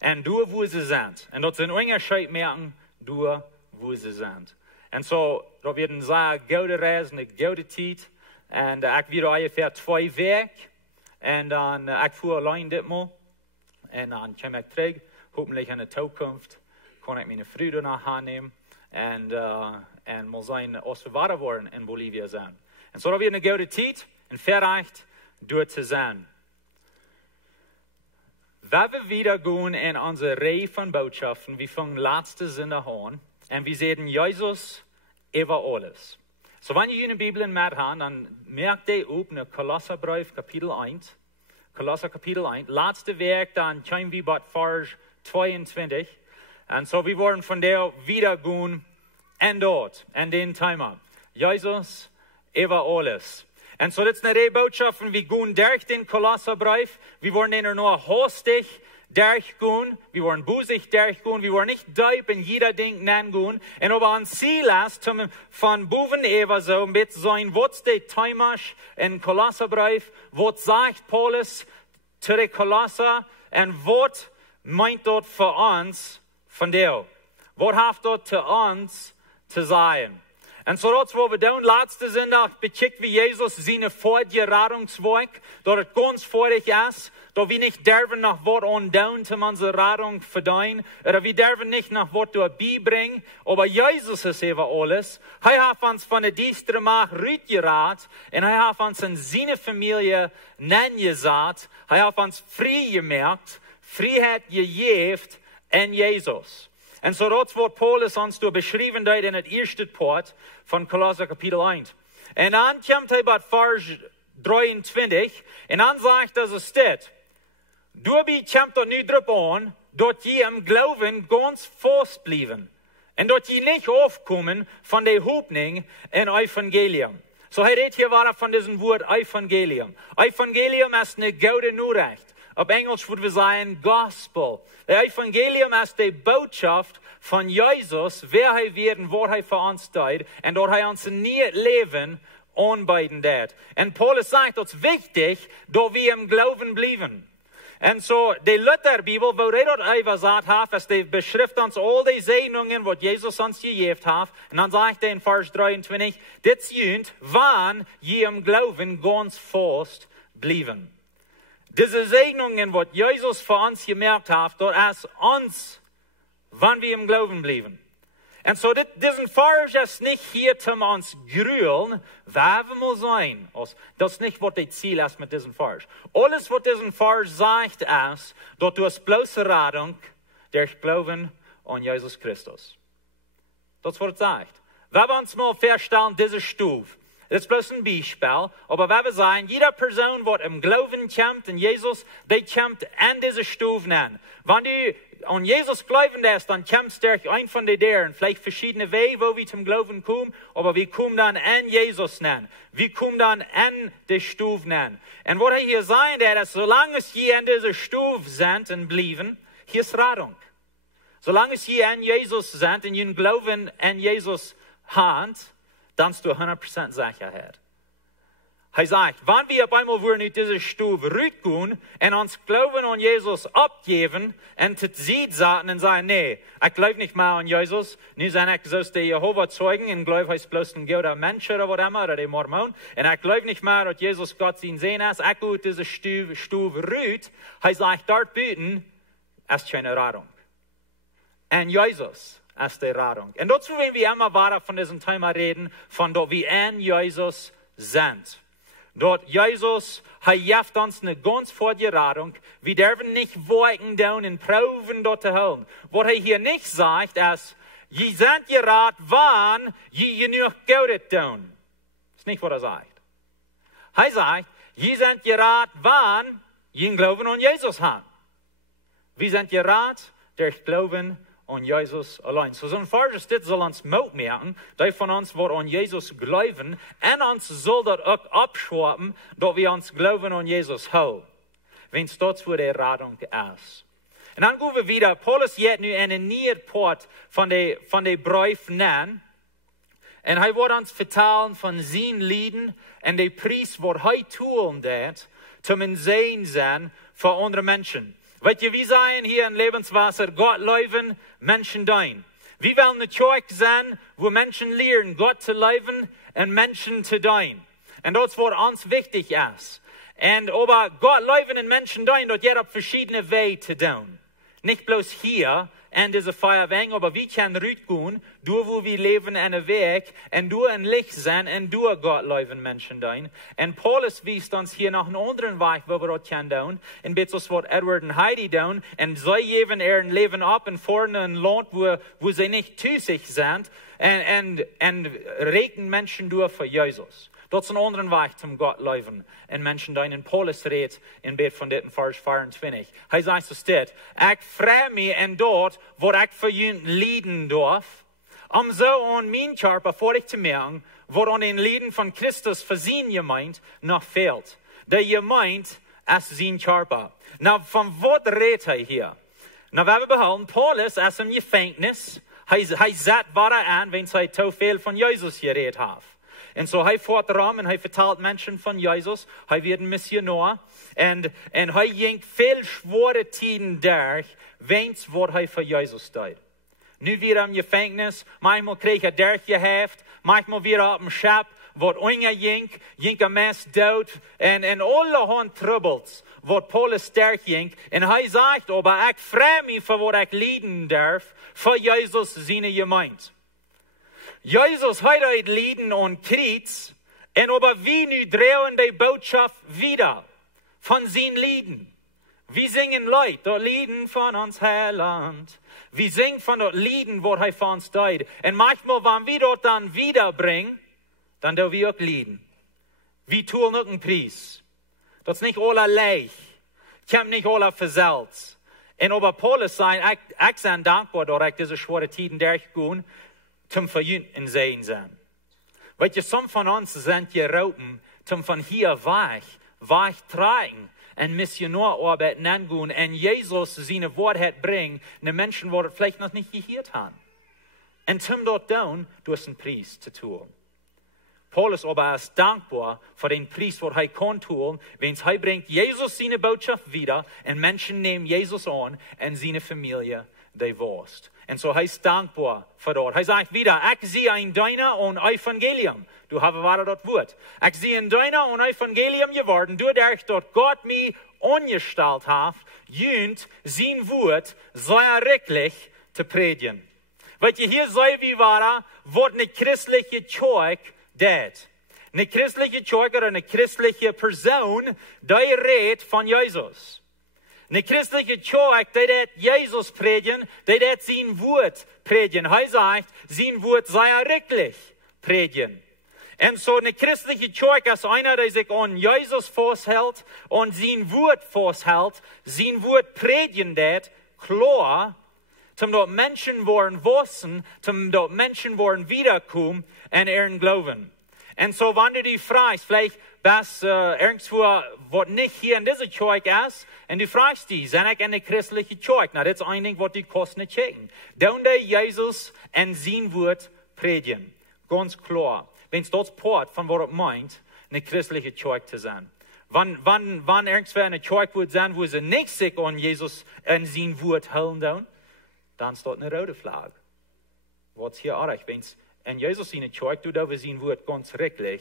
Und du, wo sie sind. Und dort sind Unterschied merken, du, wo sie sind. Und so, da werden sagen, gute Reise, eine gute Zeit. Und ich werde ungefähr 2 Wochen. Und dann, ich fuhr allein dit mal. Und dann komme ich zurück. Hoffentlich in der Zukunft kann ich meine Freude nach annehmen. Und mal sein, als wir weiter wollen in Bolivien sein. Und so, da wird eine gute Zeit. Und vielleicht dort zu sein. Wenn wir wieder gehen in unsere Reihe von Botschaften, wir fangen letzte Sinne an und wir sehen Jesus über alles. So, wenn ihr in der Bibel mit habt, dann merkt ihr auf in Kolosserbrief Kapitel 1, Kolosser Kapitel 1, letzte Werk, dann kommen wir bei Vers 22. Und so, wir wollen von der wieder gehen und dort, in den Thema. Jesus über alles. Und so, das ist eine Botschaft, wir gehen durch den Kolosserbrief. Wir wollen den nur hastig durchgehen, wir wollen busig durchgehen, wir wollen nicht deep in jeder Ding nennen. Und aber an Silas, von Buven Eva so, mit sein, was der Timasch in Kolosserbrief, was sagt Paulus zu den Kolosser, und was meint dort für uns von dir? Was hat dort zu uns zu sein? Und so das, wo wir dann letzte Sonntag bekickt, wie Jesus seine Fortgeradungswerk, dort es ganz vorig ist, da wir nicht dürfen nach Wort und down zu unserer Radung verdienen, oder wir dürfen nicht nach Wort beibringen, aber Jesus ist eben alles. Er hat uns von der Diestre Macht rütgerat, und er hat uns in seine Familie gesagt, er hat uns frei gemerkt, Freiheit gegeben in Jesus. Und so das, was Paulus uns beschrieben hat in der ersten Part von Kolosser Kapitel 1. Und dann kommt er bei Vers 23, und dann sagt er, es steht, du kommt doch nicht drauf an, dass je im Glauben ganz fest bleiben. Und dass je nicht aufkommen von der Hoffnung in Evangelium. So er redet hier weiter von diesem Wort Evangelium. Evangelium ist eine gute Nachricht. Auf Englisch würden wir sagen Gospel. Das Evangelium ist die Botschaft von Jesus, wer er wird und was er für uns tut. Und dort er uns nie Leben anbieten wird. Und Paulus sagt, es ist wichtig, dass wir im Glauben bleiben. Und so, die Lutherbibel, wo er dort gesagt hat, ist die beschrift uns all die Segnungen, was Jesus uns gegeben hat. Und dann sagt er in Vers 23, das sind, wann je im Glauben ganz fest bleiben. Diese Segnungen, was Jesus für uns gemerkt hat, dort ist uns, wann wir im Glauben bleiben. Und so, diesen Vers ist nicht hier, zum uns grühlen, wer wir mal sein. Das ist nicht, was das Ziel ist mit diesem Vers. Alles, was diesen Vers sagt, ist, dass du hast bloße Rettung durch Glauben an Jesus Christus. Das ist, was es sagt. Wenn wir uns mal feststellen, diese Stufe, das ist bloß ein Beispiel, aber wenn wir sagen, jede Person, die im Glauben kommt in Jesus, die kommt an diese Stufe an. Wenn du an Jesus glauben lässt, dann kommst du durch ein von den Deren, vielleicht verschiedene Wege, wo wir zum Glauben kommen, aber wir kommen dann an Jesus an. Wir kommen dann an die Stufe an. Und was hier sagen, ist, solange sie an dieser Stufe sind und bleiben, hier ist Rettung. Solange sie an Jesus sind und ihren Glauben an Jesus haben, dann hast du 100% Sicherheit. Er sagt, wenn wir auf einmal in diese Stufe rücken und uns Glauben an Jesus abgeben und zu sie sagen und sagen, nee, ich glaube nicht mehr an Jesus, nicht sind ich so die Jehova-Zeugen und glaube, er ist bloß ein guter Mensch oder was immer, oder die Mormon, und ich glaube nicht mehr, dass Jesus Gott sein Sehen ist, ich gehe diese Stufe rüt, er sagt, dort bieten, ist keine Rettung. Und Jesus ist die Rettung. Und dazu wollen wir immer weiter von diesem Thema reden, von dort wir an Jesus sind. Dort Jesus, er gibt uns eine ganz vorige Rettung. Wir dürfen nicht weichen down und proben dort zu holen. Was er hier nicht sagt, ist, je sind gerat, wann je genug Geld tun. Das ist nicht, was er sagt. Er sagt, je sind gerat, wann je Glauben an Jesus haben. Wir sind gerat durch Glauben an Jesus allein. So ein Vers dit soll uns Mut merken, die von uns, die an Jesus glauben, und uns soll das auch abschwappen, dass wir uns glauben an Jesus haben. Wenn es dort für die Rettung ist. Und dann gehen wir wieder, Paulus jetzt nu eine neue Part von den Brief nennen. Und er wird uns vertellen von seinen Lieden und den Preis, was er tun wird, zum Sehen sein für andere Menschen. Weet je, wie zijn hier in Lebenswasser? Gott leben, Menschen dienen. Wir wollen eine Kirche sein, wo Menschen lernen, Gott zu leben und Menschen zu dienen. Und das ist, was uns wichtig ist. Und aber Gott leben und Menschen dienen, dort jeder auf verschiedene Wege zu tun. Nicht bloß hier in dieser Feierweg, aber wir können rausgehen, durch wo wir leben einen Weg, und durch ein Licht sein, und durch Gott leben Menschen dienen. Und Paulus weist uns hier noch einen anderen Weg, wo wir das können tun. Und das wird Edward und Heidi tun. Und sie geben ihr Leben ab und vorne ein Land, wo sie nicht tüßig sind, und regen Menschen durch für Jesus. Dat is een andere Weg zum Gott leben. En Menschen dienen. Paulus redt in Bed von dit in Vers 24. Hij zegt so steht, ik freue mich en dort, wo ik voor jullie lieden darf, so an mijn Körper voor ik te merken, wat an den Lieden von Christus für zijn gemeint noch fehlt. Der Gemeint als sein Körper. Na, von was redet hier? Na, wir behalten, Paulus als im Gefängnis, hij zet waar aan, wenn hij te veel van Jezus geredet hat. En so hij fährt rum en hij vertelt Menschen von Jesus, hij wird ein Missionar, en hij ging veel schwere tijden durch, wenn's wat hij voor Jezus deed. Nu weer im Gefängnis, manchmal kreeg hij durchgeheft, manchmal weer op een schap, wat onge jink een mens dood, en allerhand troubles, wat Paulus sterk jink, en hij zegt, aber ik vreem me voor wat ik lijden durf, voor Jezus zijn gemeente. Jezus hat het lijden aan Kreuz, en aber wie nu drehen die Botschaft wieder von zijn lijden. Wir singen Leid, das Lieden von uns Heiland. Wir singen von das Lieden, was er von uns deed. Und manchmal, wenn wir das dann wiederbringen, dann dürfen wir auch lieden. Wir tun auch einen Preis. Das ist nicht allerlei. Ich habe nicht alle versalzt. Und aber Paulus sagt, ich bin dankbar, dass ich diese schwere Tiden durchgehe, zum Verjünten sehen sein. Weil some von uns sind geroten, zum von hier weg tragen. En Missionararbeit angehen en Jesus seine Wahrheit bringen, ne Menschen, die vielleicht noch nicht gehört haben. Und zum dort down, du hast einen Preis zu tun. Paulus aber ist dankbar für den Preis, was er kann tun, wenn er bringt Jesus seine Botschaft wieder und Menschen nehmen Jesus an und seine Familie die Wurst. Und so er ist dankbar für dort. Er sagt wieder, ich sehe ein Deiner und Evangelium. Du hast was dort Wort. Ich sehe ein Deiner und Evangelium geworden, dadurch, dass Gott mich angestellt hat, jünt sein Wort sehr wirklich zu predigen. Weil hier sei wie war, was eine christliche Kirche tut. Eine christliche Kirche oder eine christliche Person, die redet von Jesus. Eine christliche Kirche, die det Jesus predigen, die det sein Wort predigen. Er sagt, sein Wort sei wirklich predigen. Und so eine christliche Kirche ist einer, der sich an Jesus festhält und sein Wort festhält, sein Wort predigen det, klar, zum dort Menschen wollen wissen, zum dort Menschen wollen wiederkommen und ihren Glauben. Und so, wenn du dich fragst, vielleicht bist irgendwo, was nicht hier in dieser Kirche ist, und du fragst dich, sind ich eine christliche Kirche? Na, das ist ein Ding, was die Kosten nicht checken. Dann der Jesus und sein Wort predigen. Ganz klar. Wenn es dort Port von was es meint, eine christliche Kirche zu sein. Wann irgendwer eine Kirche wird sein, wo sie nicht sich an Jesus und sein Wort halten, dann ist dort eine rote Flagge. Was hier auch, wenn es in Jesus in der Kirche, du darfst sein Wort ganz wirklich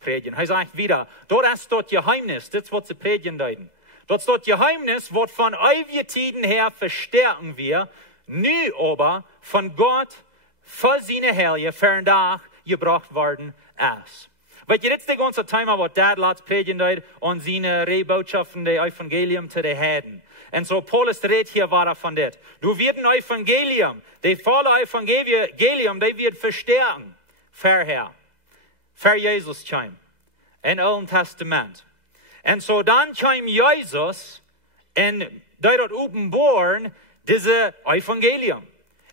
predigen. Er sagt wieder, dort ist dort Geheimnis, das was sie predigen deuten. Dort ist dort Geheimnis, was von ewigen Tiden her verstärken wir, nu aber von Gott für seine Herrliche fernach gebracht worden ist. Weil jetzt die ganze Zeit, was Dad lässt predigen deut und seine Rebotschaften der Evangelium zu den Heiden. Und so Paulus redet hier weiter von das. Du wirst ein Evangelium, der volle Evangelium, der wird verstärken. Vorher. Für Jesus kam. Im Alten Testament. Und so dann kam Jesus und der dort offenbaren diese Evangelium.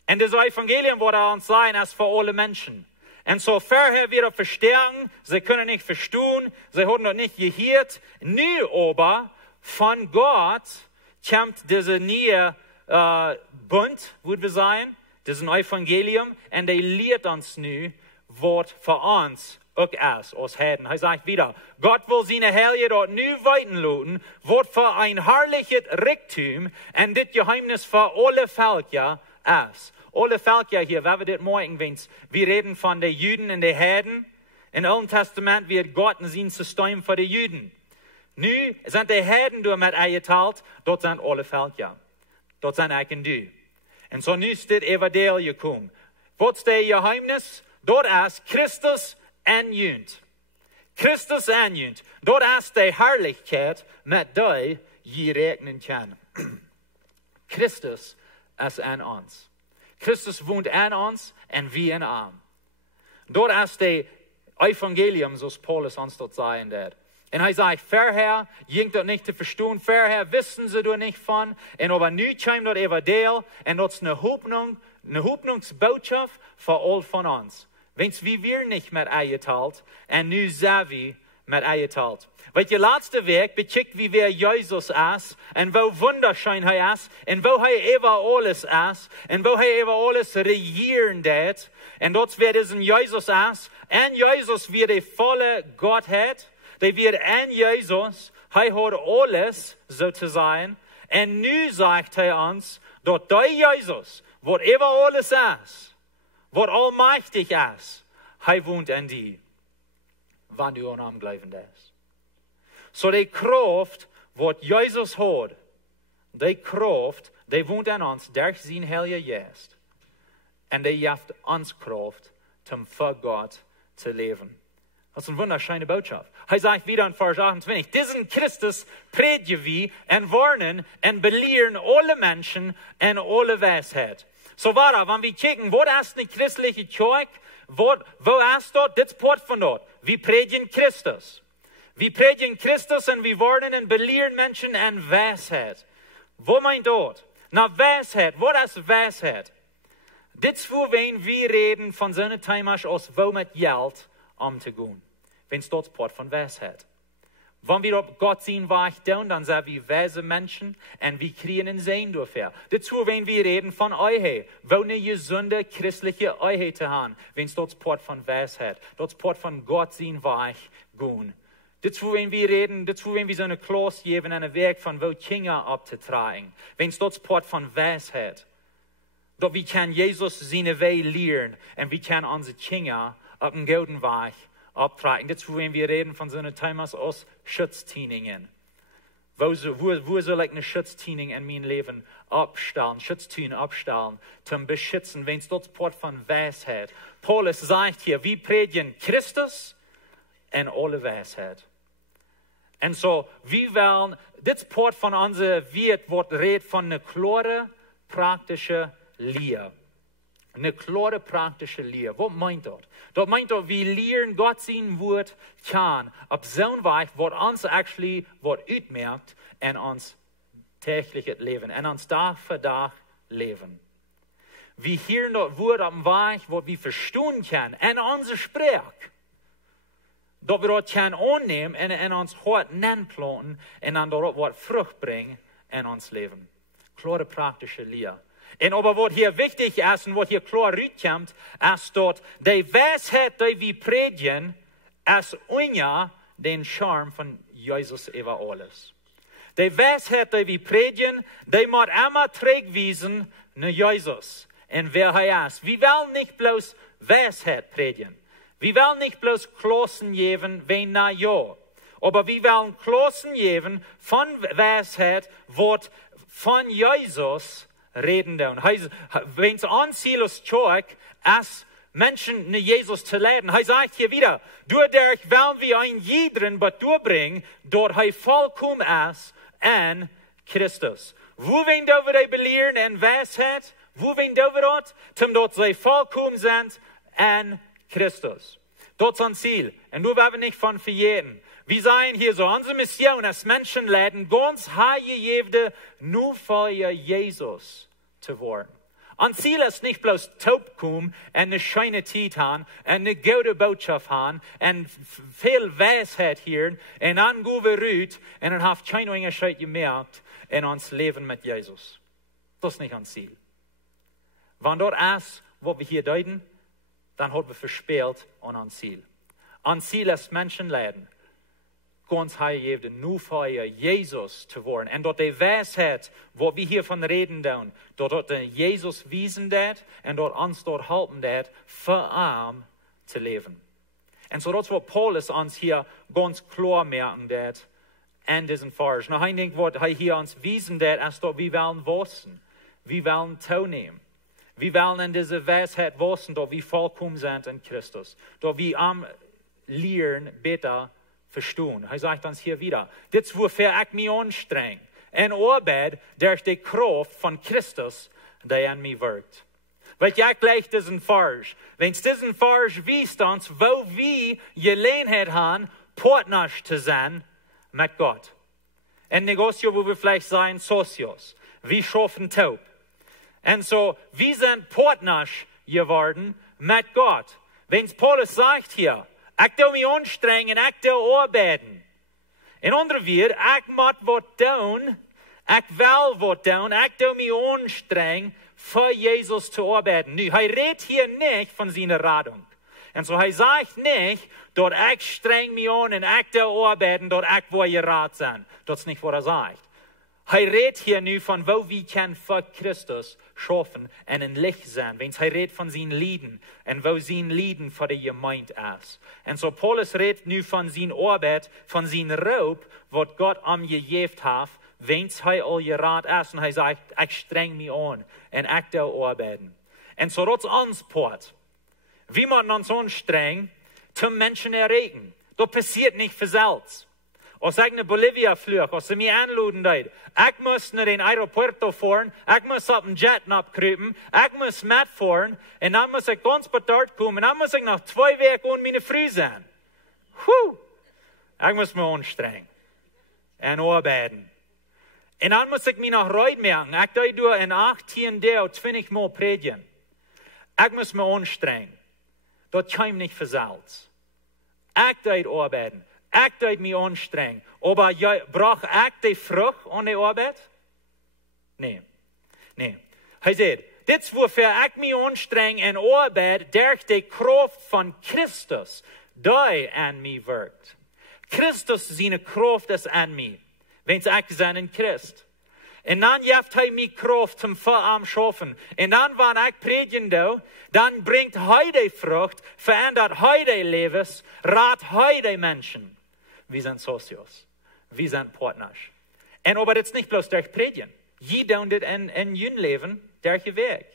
Und dieses Evangelium wurde uns sein als für alle Menschen. Und so vorher wieder verstärken, sie können nicht verstehen, sie haben noch nicht gehört. Nu aber von Gott kommt diese neue Bund, würde wir sagen, diesen Evangelium, und er lehrt uns nu, was für uns auch ist, als Heiden. Er sagt wieder, Gott will seine Herrliche dort nu weiten lassen, was für ein herrliches Reichtum und das Geheimnis für alle Völker ist. Alle Völker hier, wenn wir das morgen, wir reden von den Juden und den Heiden. Im Alten Testament wird Gott in sein System für die Juden. Nu sind die Heiden damit eingeteilt, dort sind alle Völker. Dort sind eigen du. Und so nu ist das Evangelium gekommen. Was ist das Geheimnis? Dort ist Christus und Jünd. Christus und Jünd. Dort ist die Herrlichkeit, mit der je rechnen kann. Christus ist an uns. Christus wohnt an uns und wir in ihm. Dort ist das Evangelium, so Paulus uns dort sagen wird. Und er sagt, vorher ging das nicht zu verstehen, vorher wissen sie da nicht von, und aber nu kommt das Evangelium, und das ist eine Hoffnungsbotschaft für all von uns. Wenn wir nicht mehr eingeteilt, und nu sehen wir, mit eingeteilt. Weil die letzte Weg bekickt, wie wer Jesus ist, und wo wunderschön er ist, und wo er über alles ist, und wo er über alles regieren wird. Und dort wird es ein Jesus ist, und Jesus wird die volle Gottheit, der wird ein Jesus, er hat alles, so zu sein. Und nu sagt er uns, dort der Jesus, wo über alles ist, wo allmächtig ist, er wohnt in dir, wenn du an ihm glauben darfst. So die Kraft, was Jesus hat, die Kraft, die wohnt in uns durch sein Heiliger Geist. Und die gibt uns Kraft, um für Gott zu leben. Das ist eine wunderschöne Botschaft. Er sagt wieder in Vers 28, diesen Christus predigen wir und warnen und belehren alle Menschen und alle Weisheit. So war wenn wir kicken, wo ist eine christliche Kirche, wo ist dort, das Port von dort. Wir predigen Christus. Wir predigen Christus und wir warnen und belehren Menschen und Weisheit. Wo meint dort? Na, Weisheit, was ist Weisheit? Das wo wenn wir reden von so einer Themasch aus, wo mit Geld umzugehen. Wenn es dort Port von Weisheit. Wenn wir auf Gott sehen, was ich tun, dann sind wir weise Menschen und wir kriegen einen Sehen dafür. Dazu, wenn wir reden von Ehe, wo eine gesunde christliche Ehe zu haben, wenn es dort Port von Weisheit, dort Port von Gott sehen, was ich gehen. Dazu, wenn wir reden, wenn wir so eine Klasse geben, einen Weg von wo Kinder abzutragen, wenn es dort Port von Weisheit, dort wir können Jesus seine Weg lehren und wir können unsere Kinder auf den guten Weg abtragen. Dazu, wenn wir reden von so einer Themas aus Schutztieningen. Wo soll ich eine Schutztiening in meinem Leben abstellen, Schutztiening abstellen, zum beschützen, wenn es dort Port von Weisheit. Paulus sagt hier, wir predigen Christus und alle Weisheit. Und so, wir wollen, das Port von unserer Wort redet von einer klare, praktische Lehre. Eine klare, praktische Lehre. Was meint das? Das meint, wir lehren Gott sein Wort kann, auf so ein Weg, was uns actually, was ausmerkt in uns tägliches Leben, in uns Tag für Tag Leben. Wir hören das Wort auf dem Weg, was wir verstehen können, in unser Sprach. Dass wir das können annehmen und in uns Hort planten und dann dort was Frucht bringen in uns Leben. Klare, praktische Lehre. Und aber was hier wichtig ist und was hier klar rauskommt, ist dort, die Weisheit, die wir predigen, ist ohne den Charme von Jesus über alles. Die Weisheit, die wir predigen, die muss immer zurückweisen nach Jesus und wer er ist. Wir wollen nicht bloß Weisheit predigen. Wir wollen nicht bloß Klassen geben, wenn na ja. Aber wir wollen Klassen geben von Weisheit, was von Jesus reden down. Wenn es anzielt ist, als Menschen nach Jesus zu leiden, er sagt hier wieder, durch wollen wir ein jeden durchbringen, dort er vollkommen ist an Christus. Wo wenn wir die belehren in Weisheit, wo wenn wir dort, dort sie vollkommen sind an Christus. Dort ist ein Ziel. Und nur werden wir nicht von verjähren. Wir sagen hier so, unsere Mission als Menschen leiden, ganz heilige nur für Jesus zu werden. Ein Ziel ist nicht bloß taub kommen und eine schöne Zeit haben, und eine gute Botschaft haben, und viel Weisheit hören, und dann gehen wir raus, und dann haben wir keine Unterschied gemerkt in uns Leben mit Jesus. Das ist nicht ein Ziel. Wenn dort ist, was wir hier deuten, dann haben wir verspielt an ein Ziel. Ein Ziel ist Menschenleben. Ganz heilig, nur für Jesus zu werden. Und dort die Weisheit, wo wir hier von reden, dort Jesus wiesen dat, und dort uns dort helfen dat, für ihn zu leben. Und so das, was Paulus uns hier ganz klar merken dat, in diesen Vers. Noch ein Ding, was hier uns wiesen dat, ist dort, wir wollen wissen, wir wollen teilnehmen. Wir wollen in dieser Weisheit wissen, dass wir vollkommen sind in Christus. Dass wir am Lehren besser verstehen. Er sagt uns hier wieder, das ist, wofür ich mich anstrenge. In Arbeit durch die Kraft von Christus, der an mir wirkt. Weil ich gleich diesen Vers. Wenn es diesen Vers wies uns, wo wir Gelegenheit haben, partners zu sein mit Gott. Ein Negozio, wo wir vielleicht sein, Socios. Wir schaffen taub. Und so, wir sind Partners geworden mit Gott. Wenn Paulus sagt hier, Ik doe me anstrengen en ik doe arbeiden. In andere weer, ik moet wat doen, ik wil wat doen, ik doe me anstrengen voor Jezus te arbeiden. Nu, hij redt hier niet van zijn radung. En zo hij zegt niet, dat ik streng me aan en ik doe arbeiden, dat ik wil je raad zijn. Dat is niet wat hij zegt. Hij redt hier nu van wo wie kan voor Christus schaffen en een licht zijn. Want hij redt van zijn lieden en wo zijn lieden voor de gemeente is. En zo Paulus redt nu van zijn arbeid, van zijn roep, wat God am gegeven heeft, wens hij al je raad is. En hij zegt, ik streng me aan en ik doe arbeiden. En zo dat is ons poort. Wie moeten ons anstrengen, zum Menschen erreichen. Dat passiert nicht vanzelf. Als ik naar Bolivia vlieg, als ze mij aanluden deed, ik moest naar een aeropuerto fahren, ik moest op een jet opkruipen, ik moest metfahren, en dan moest ik ganz bedard komen, en dan moest ik nog 2 weken aan mijn vrouw zijn. Ik moest me anstrengen. En arbeiden. En dan moest ik me nog ruid maken. Ik deed door in 18 dagen 20 mal predigen. Ik moest me anstrengen. Dat kwam niet vanzelf. Ik deed arbeiden. Ik deed me anstrengen. Maar bracht ik de vrucht aan de arbeid? Nee. Hij zei, dit is waarvoor ik me anstreng en arbeid door de kracht van Christus, die aan mij werkt. Christus zijn kracht is aan mij, want ik ben in Christ. En dan geeft hij mij kracht om voor hem schaffen. En dan, wanneer ik predigen doe, dan brengt hij de vrucht, verandert hij de levens, raadt hij de mensen. We zijn socios. We zijn partners. En aber dit is niet bloos door predigen. Je doet dit in je leven, door je werk.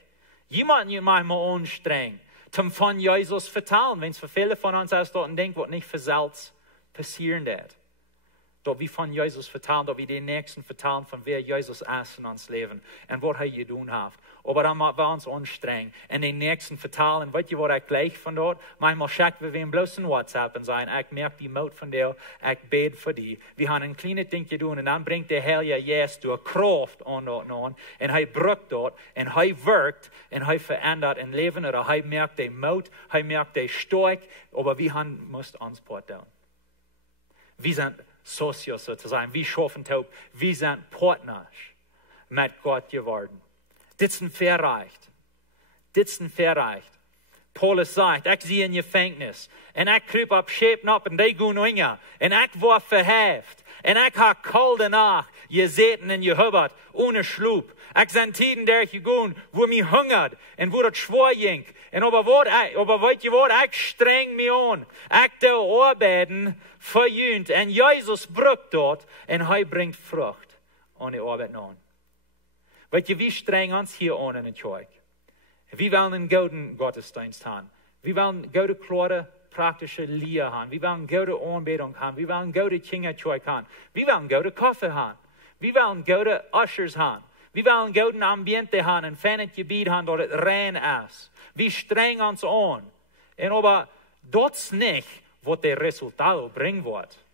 Je moet je manchmal anstrengen, om van Jezus vertellen. Want voor velen van ons is dat een ding wat niet vanzelf passieren gaat. Dat we van Jezus vertellen, dat we de nächsten vertellen van wie Jezus is in ons leven. En wat hij gedaan heeft. Aber dan moeten we ons anstrengen. En de nächsten vertellen. En weet je wat ik gleich van dat? Manchmal schicken we een bloos een WhatsApp en zeggen, ik merk die moed van jou, ik bid voor die. We gaan een kleine dingje doen en dan brengt de Heilige Geest door kracht aan dat aan. En hij brukt dat en hij werkt en hij verandert een leven. En hij merkt de moed, hij merkt de sterk. Aber we moeten ons part doen. We zijn socios sozusagen, we schaffen het op, we zijn partners met God geworden. Dit is een verrecht. Dit is een verrecht. Paulus zegt, ik zie in gevangenis. En ik kruip op schepen op en die gaan hingen. En ik word verheft. En ik heb koude nacht gezeten en gehubberd, ohne sloep. Ik zijn tijden der gegaan, wo mij hungert en wo het zwaar ging. En aber weet je wat, ik streng me aan. Ik doe arbeiden verjunt. En Jezus brukt dat en hij brengt vrucht aan de arbeid aan. Weet je, wie streng ons hier aan in het kerk? We willen een gouden gottesdienst hebben. We willen goede klare praktische leer hebben. We willen goede aanbidding hebben. We willen goede kinderkerk hebben. We willen goede koffie hebben. We willen goede ushers hebben. We willen gouden ambiente hebben en fijn het gebied hebben dat het rein is. We streng ons aan. En aber dat is niet wat de resultaat brengen wordt.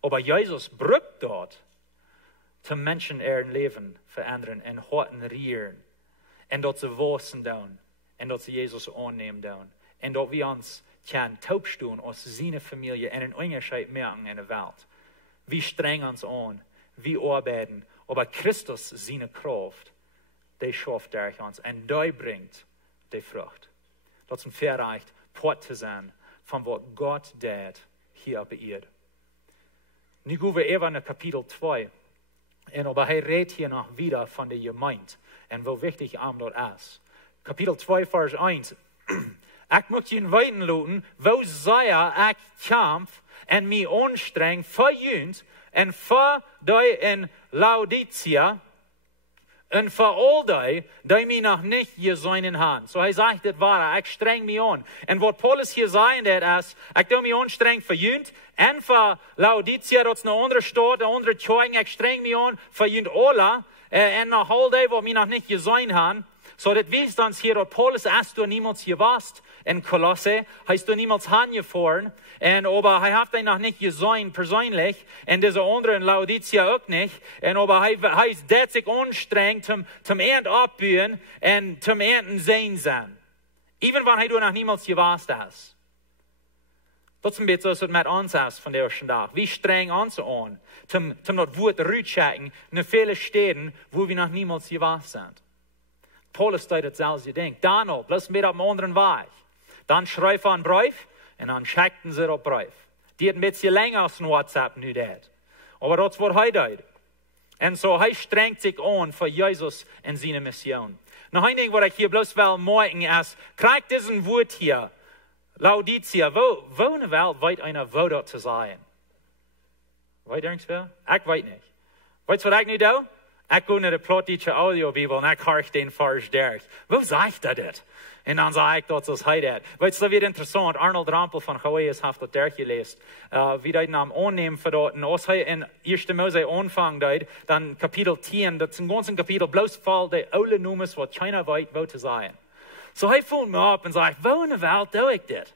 Aber Jezus brukt dat. Te mensen er leven veranderen en harten rieren. En dat ze wassen doen. En dat ze Jezus aannemen doen. En dat we ons kan taubstoen als zijn familie en een onderscheid merken in de wereld. We strengen ons aan. We arbeiden. Aber Christus zijn kracht. Die schaft durch ons. En die brengt die vrucht. Dat is een verrecht part te zijn van wat God deed hier op de aarde. Nu gaan we even naar kapitel 2. En aber hij redt hier nog wieder van de gemeente. En hoe wichtig hem dat is. Kapitel 2 vers 1. Ik moet je weten laten, wo zij ik kamp en mij anstreng voor junt en voor die in Laodicea en voor al die mij nog niet gezien hebben. So hij zegt het waar, ik streng me aan. En wat Paulus hier zegt is, ik doe me anstreng voor junt en voor Laodicea, dat is een andere stad, een andere tjoing, ik streng me aan voor junt alle en nog al die wat mij nog niet gezien hebben. So dat wees dan hier dat Paulus is door niemand gewaast in Kolosse. Hij is door niemand aangevoerd. En aber hij heeft hij nog niet gezien persoonlijk. En deze andere in Laodicea ook niet. En aber hij is dat zich anstrengt om eind opbouwen en om eind zijn zijn. Even wanneer hij door nog niemand gewaast is. Dat is een beetje zoals het met ons is van de eerste dag. Wie streng ons aan, om dat woord uitchecken in vele steden, wo wir noch niemals geweest zijn. Paulus deed hetzelfde ding. Dan op, bloß met op een andere weg. Dan schrijf een brief en dan checkten ze op brief. Die het een beetje länger als een WhatsApp nu deed. Maar dat is wat hij deed. En zo hij strengt zich aan voor Jezus en zijn mission. Nog een ding wat ik hier bloß wil maken is, krijg diesen woord hier, Laodicea, wo in de wereld weet einer wo dat te zijn? Weet je wel? Ik weet niet. Weet je wat ik nu doe? Ik ga naar de Plottische Audiobibel en ik hoor den vers 30. Wo zegt dat dit? En dan zei ik dat zoals hij dat. Weet je, dat weer interessant. Arnold Rampel van Goejes heeft dat daar gelezen. Wie dat nam aannemen voor dat. En als hij in 1 Mose aanvang deed, dan kapitel 10, dat is een ganze kapitel, bloos val de oude noemers wat China weet wat te zijn. Zo hij voelt me op en zei, wo in de wereld doe ik dit?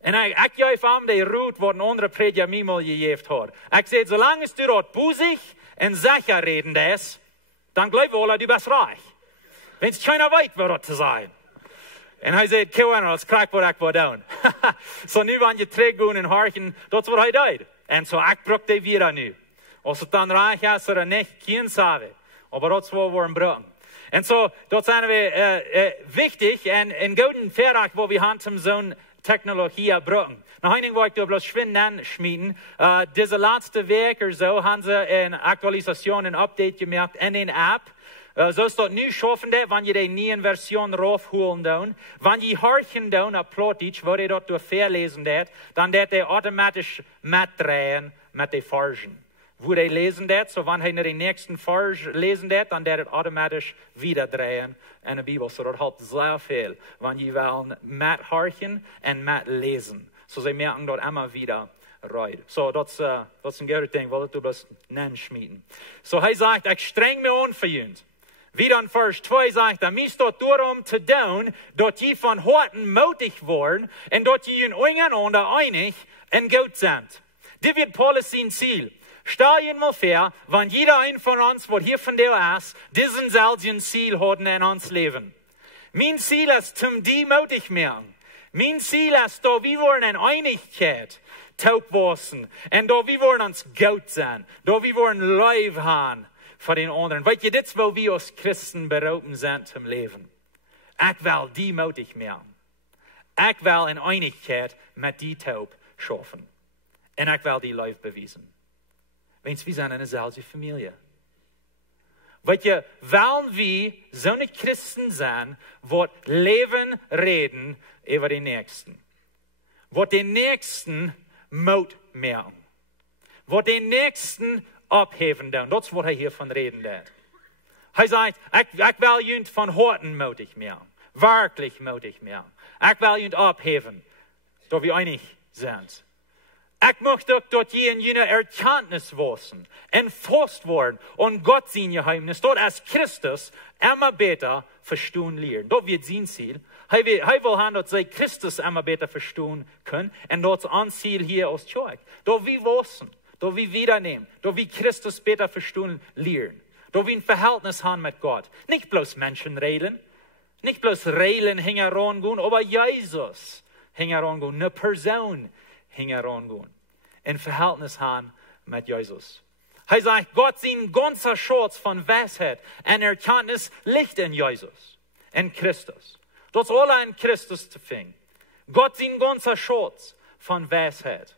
En ik geef hem de route wat een andere prediker mij mal gegeven had. Ik zei, zolang du dat boezig en zeker reden is, dan geloof we alle, du bent rijk. Wens China weet wat dat te zijn. En hij zei, kijk als krijg wat ik wil doen. Zo nu wanneer je teruggaan en harken, dat is wat hij deed. En zo ik bruk die weer nu. Als het dan rijk is of niet, geen sabe. Maar dat is wat we breken. En zo, dat zijn we wichtig. En in gouden verder, waar we hand zo'n technologie breken. Nog een ding wat ik door bloos schwind schmieden. Deze laatste week of zo, hebben ze een actualisatie, een update gemaakt in een app. Zo is dat nu schaffende, wanneer je de nieuwe versie raufholen doen. Wanneer je harken doen op Plottisch, waar je dat door verlezen deed, dan deed hij automatisch metdraaien met de versen. Wo hij lezen deed, zo wanneer hij naar de nächste vers lezen deed, dan deed het automatisch wieder draaien in de Bibel. Zo dat helpt zeer veel, wanneer je wel met harken en met lezen. Zo ze merken dat immer wieder. Right. So, dat is een goede ding, wat ik dus schmieden. So, hij zegt, ik streng me aan voor jullie. Wie dan vers 2 zegt, dat is dat daarom te doen, dat je van harten moedig worden en dat je in einander einig en goed zijn. Dit wird Paulus zijn ziel. Stel je mal vor, wenn jeder ein von uns, wat hier von dir ist, diesen selben Ziel hat in ons Leben. Mein Ziel ist, zum die moedig machen. Mein Ziel ist, da wir wollen in Einigkeit taubwassen und da wir wollen uns gut sein, da wir wollen Leib haben für den anderen. Weet je, dit is waar we als Christen beroepen zijn zum Leben. Ik wil die moedig maken. Ik wil in Einigkeit met die taub schaffen. En ik wil die Leib bewijzen. Wens, we zijn in dezelfde familie. Weet je, willen we zo'n Christen zijn, wat leven reden over de nächsten. Wat de nächsten moed maken. Wat de nächsten opheven doen. Dat is wat hij hiervan reden deed. Hij zegt, ik wil jullie van harten moedig maken. Werkelijk moedig maken. Ik wil jullie opheven. Dat we einig zijn. Ik möchte ook dat je in jullie erkenntnis wassen. En vast worden. En God zijn geheimnis. Dat als Christus immer beter verstaan leren. Dat wird zijn ziel. Hij wil hebben dat zij Christus immer beter verstaan kunnen. En dat is ons ziel hier als kerk. Dat we wassen. Dat we wiedernehmen. Dat we Christus beter verstaan leren. Dat we een verhältnis hebben met God. Niet bloos mensen reden. Niet bloos reilen hing eraan gaan. Maar Jezus hing eraan gaan. Een persoon hing eraan gaan. Een verhältnis hebben met Jezus. Hij zegt, God zijn ganzer Schatz van wijsheid en erkenntnis ligt in Jezus. In Christus. Dat is alle in Christus te vinden. God zijn ganzer Schatz van wijsheid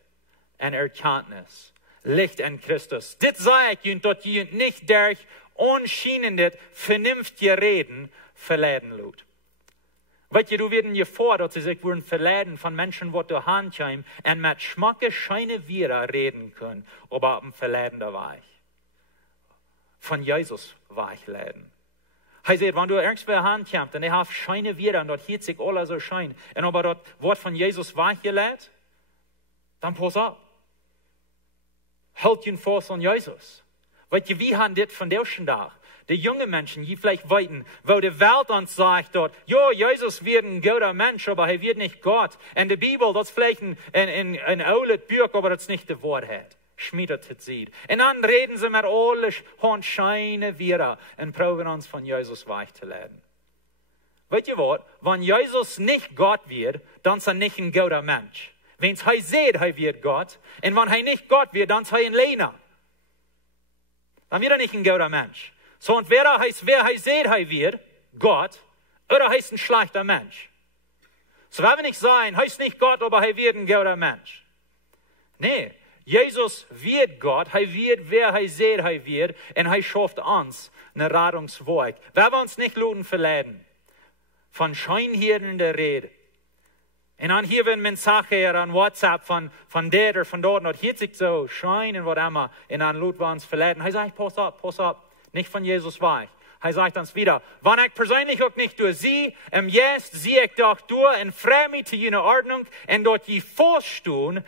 en erkenntnis ligt in Christus. Dit zei ik jullie, dat je niet durch onscheinend vernünftige reden verleiden laat. Weet je, du werden je voor dat ze zich worden verleiden van mensen wat door hand komen en met schmakke scheine wieder reden kunnen, aber op een verleidende weg. Van Jezus weg leiden. Hij zegt, wanneer du ergens bij hand komt en hij heeft scheine wieder en dat hielt zich alle zo schein en aber dat wordt van Jezus weggeleid, dan pas op. Houd je vast aan Jezus. Weet je, wie haben dit van deze dag? De jonge mensen, die vielleicht weten, wo de Welt uns sagt, dat, ja, Jesus wird ein guter Mensch, aber er wird nicht Gott. En de Bibel, dat is vielleicht een oude Buch, aber dat is nicht de Wahrheit. Schmiedet het ziet. En dan reden ze met alles handscheine wieder en proben ons van Jesus weg te leiden. Weet je wat? Wenn Jesus nicht Gott wird, dann ist er nicht ein guter Mensch. Wenn hij zegt, hij wird Gott, en wenn hij nicht Gott wird, dann ist hij een Lehner. Dan wird nicht ein guter Mensch. So, und wer hij zegt, hij wird Gott, oder hij ist ein schlechter Mensch. So, wenn wir nicht sagen, hij ist nicht Gott, aber hij wird ein guter Mensch. Nee, Jesus wird Gott, hij wird, wer hij zegt, hij wird, en hij schafft uns een Radungsweg. Wir wollen uns nicht lassen verleiten von scheinhierden der Rede. En dan hier een mensage aan WhatsApp van dit of van dort, en dat hielt zich zo, schein en wat immer, en dan laten we ons verleiten. Hij zegt, pass op, nicht von Jesus weg. Hij zegt ons wieder, wanneer ik persoonlijk ook niet door zie, jetzt zie ik doch door en vreemd mij te jene Ordnung, en dat je voorstoen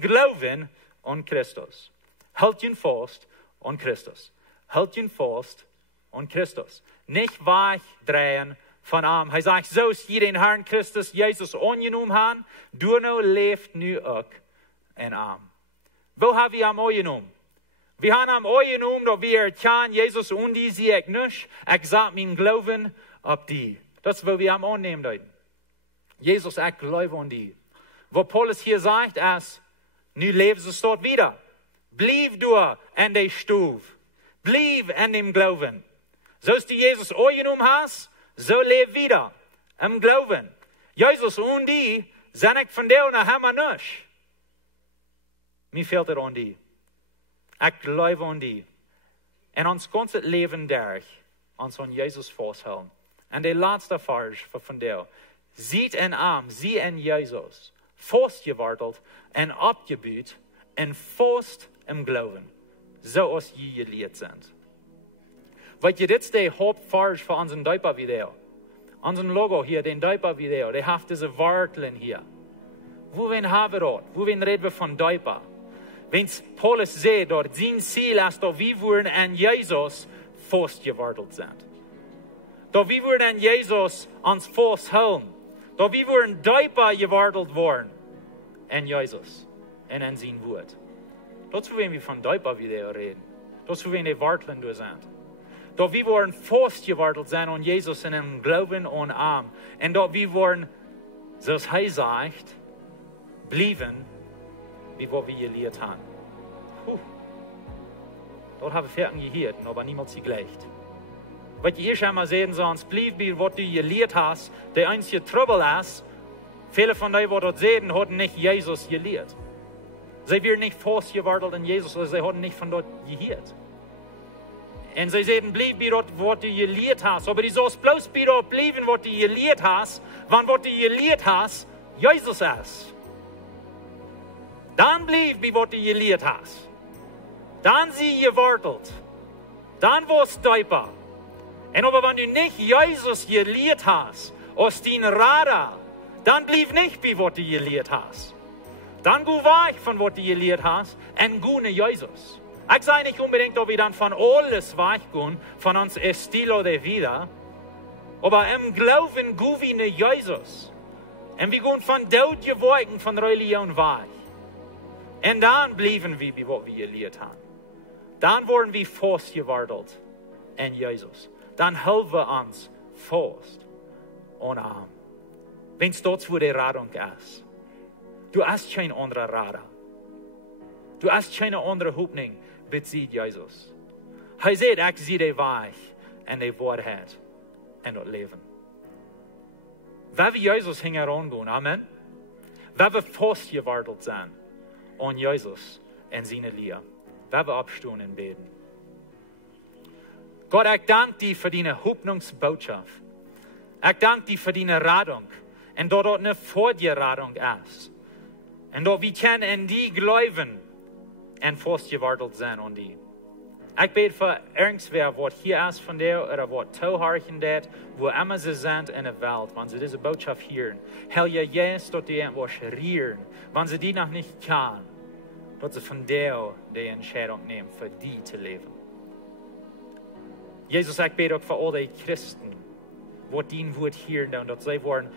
Glauben an Christus. Halt je vast an Christus. Halt je vast an Christus. Nicht wegdrehen von ihm. Hij zegt, zo is je den Herrn Christus Jezus ongenomen haben, du nou leeft nu ook in hem. Wo haben wir hem ongenomen? Wir haben hem ongenomen dat we erkennen, Jezus und die zie ik nicht, ik zet mijn Glauben op die. Dat is wo wir hem annehmen deuten. Jesus, ik geloof an die. Wo Paulus hier sagt, is, nu leven ze dort wieder. Blijf du in de stoef. Blijf in dem Glauben. Zoals die Jesus ongenomen hast, so leef wieder im Glauben. Jesus und die zijn ik van deel naar hem nicht. Mir fehlt het aan die. Ik geloof aan die. En ons ganze leven durch, ons aan Jesus vasthouden. En de laatste vers van deel. Ziet en arm, zie en Jezus. Vastgeworteld en opgebouwd en vast im Glauben. Zoals je geleerd sind. Weet je, dit is de hoofdvers voor onze Duiper-video. Onze Logo hier, den Duiper-video, die heeft deze wortelen hier. Wohin hebben we dat? Wohin reden we van Duiper? Wens Paulus zegt dat zijn ziel is dat we worden aan Jezus vastgeworteld zijn. Dat we worden aan Jezus ons vasthouden. Dat we worden Duiper geworteld worden aan Jezus en aan zijn woord. Dat is wohin we van Duiper-video reden. Dat is wohin die wortelen door zijn. Dat we worden vastgeworteld zijn aan Jezus en in Glauben aan hem. En dat we worden, zoals hij zegt, blijven wie wat we geleerd hebben. Dat hebben we verder gehört, aber niemals gleich. Wat je eerst einmal sehen sonst blijf bij wat je geleerd hast, de einzige Trouble is, viele von denen, die dort sehen, hatten nicht Jesus geleerd. Sie werden nicht vastgeworteld in Jesus, oder sie hatten nicht von dort gehört. En zij zeiden, blijf bij dat wat je geleerd hast. Aber die zoals bloos bij dat blijven wat je geleerd hast, want wat je geleerd hast, Jezus is. Dan blijf bij wat je geleerd hast. Dan zie je wortelt. Dan was Duiper. En aber wenn du nicht Jesus geleerd hast, aus den Radar, dann blijf nicht bij wat je geleerd hast. Dan go weg von wat je geleerd hast en go naar Jezus. Ich sage nicht unbedingt, dass wir dann von alles weggehen, von uns Estilo de Vida, aber im Glauben gehen wir nach Jesus. Und wir gehen von dort geworden, von Religion weg. Und dann bleiben wir, wie was wir gelehrt haben. Dann werden wir fastgewortelt in Jesus. Dann helfen wir uns fast an ihm. Wenn es dort, wo die Radung ist. Du hast kein anderer Radar. Du hast keine andere Hoffnung. Bezieht Jesus. Hij zegt, ik zie de weg en de waarheid en het leven. Waar we Jezus hingen rondgaan, amen. Waar we vastgeworteld zijn aan Jezus en zijn leer. Waar we opstaan en beten. Gott, ik dank die voor die Hoffnungsboodschap. Ik dank die voor die Radung. En dat het een Vorderradung is. En dat we kunnen in die geloven. En vastgeworteld zijn aan die. Ik bid voor irgendwer wat hier is van jou, oder wat toeharken dat, wo immer ze zijn in de wereld, wanneer ze deze boodschap horen. Hel je juist dat die etwas rieren, wanneer ze die nog niet kennen, dat ze van jou die Entscheidung nemen, voor die te leven. Jezus, ik bid ook voor al die Christen, wat die woord horen, en dat zij worden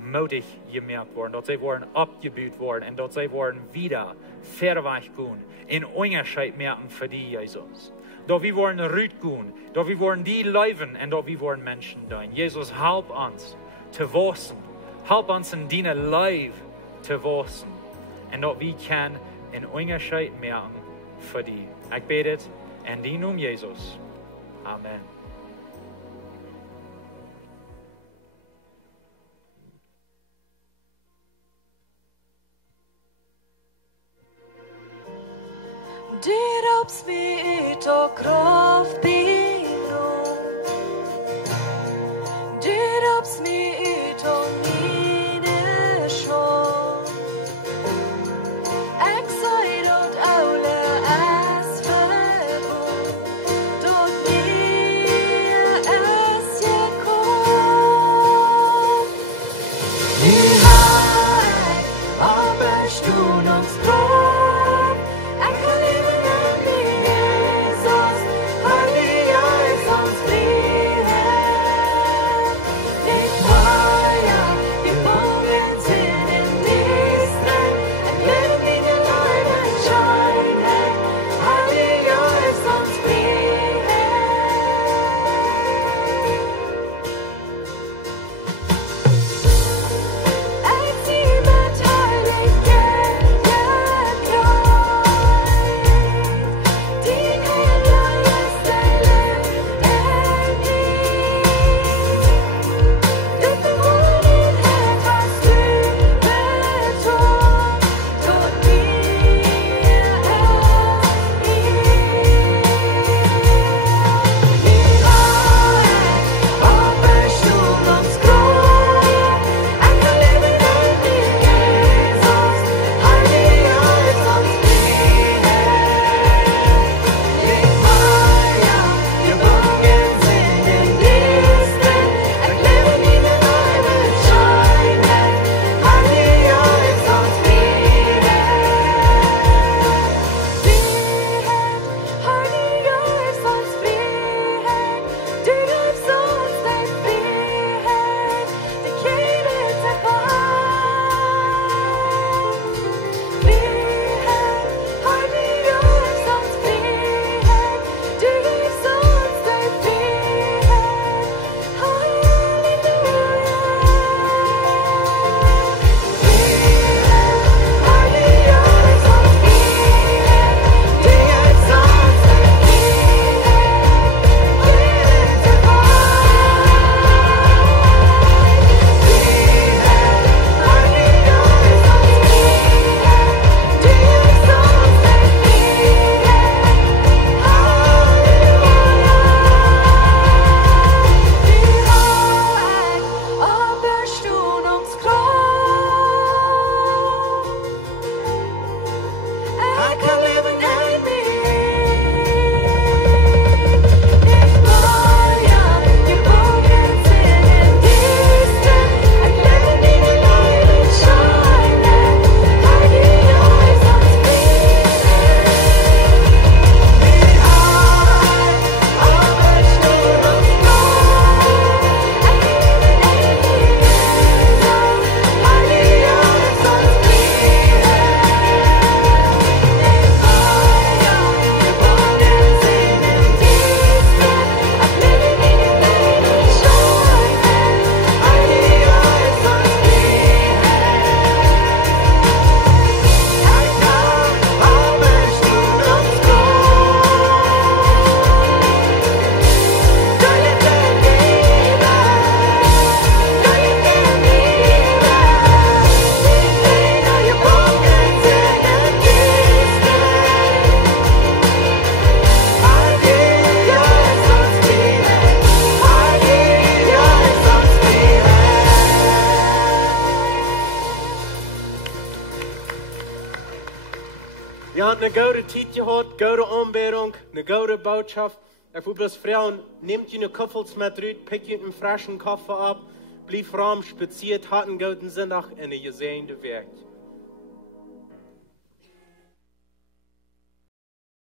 mutig gemerkt worden, dat zij worden opgebouwd worden en dat zij worden wieder verder gaan in onderscheid merken voor die Jezus. Dat we worden eruit gaan, dat we worden die leven en dat we worden mensen doen. Jezus, help ons te wachsen. Help ons in die leven te wachsen. en dat we kan een onderscheid maken voor die. Ik bid het in die naam Jezus. Amen. Dir ops mi to kraft bino. Dir ops mi to mine sjå. Excited aule as febo. Dot mi as je kom. Nu har arbeidstun og språk. Ja, eine gute Zeit gehabt, gute Anbetung, eine gute Botschaft. Ich will bloß fragen, nehmt ihr eine Kaffels mit rein, pickt ihr einen frischen Kaffee ab, blieb raum, spaziert, hat einen guten Sonntag in eine gesegnete Werk.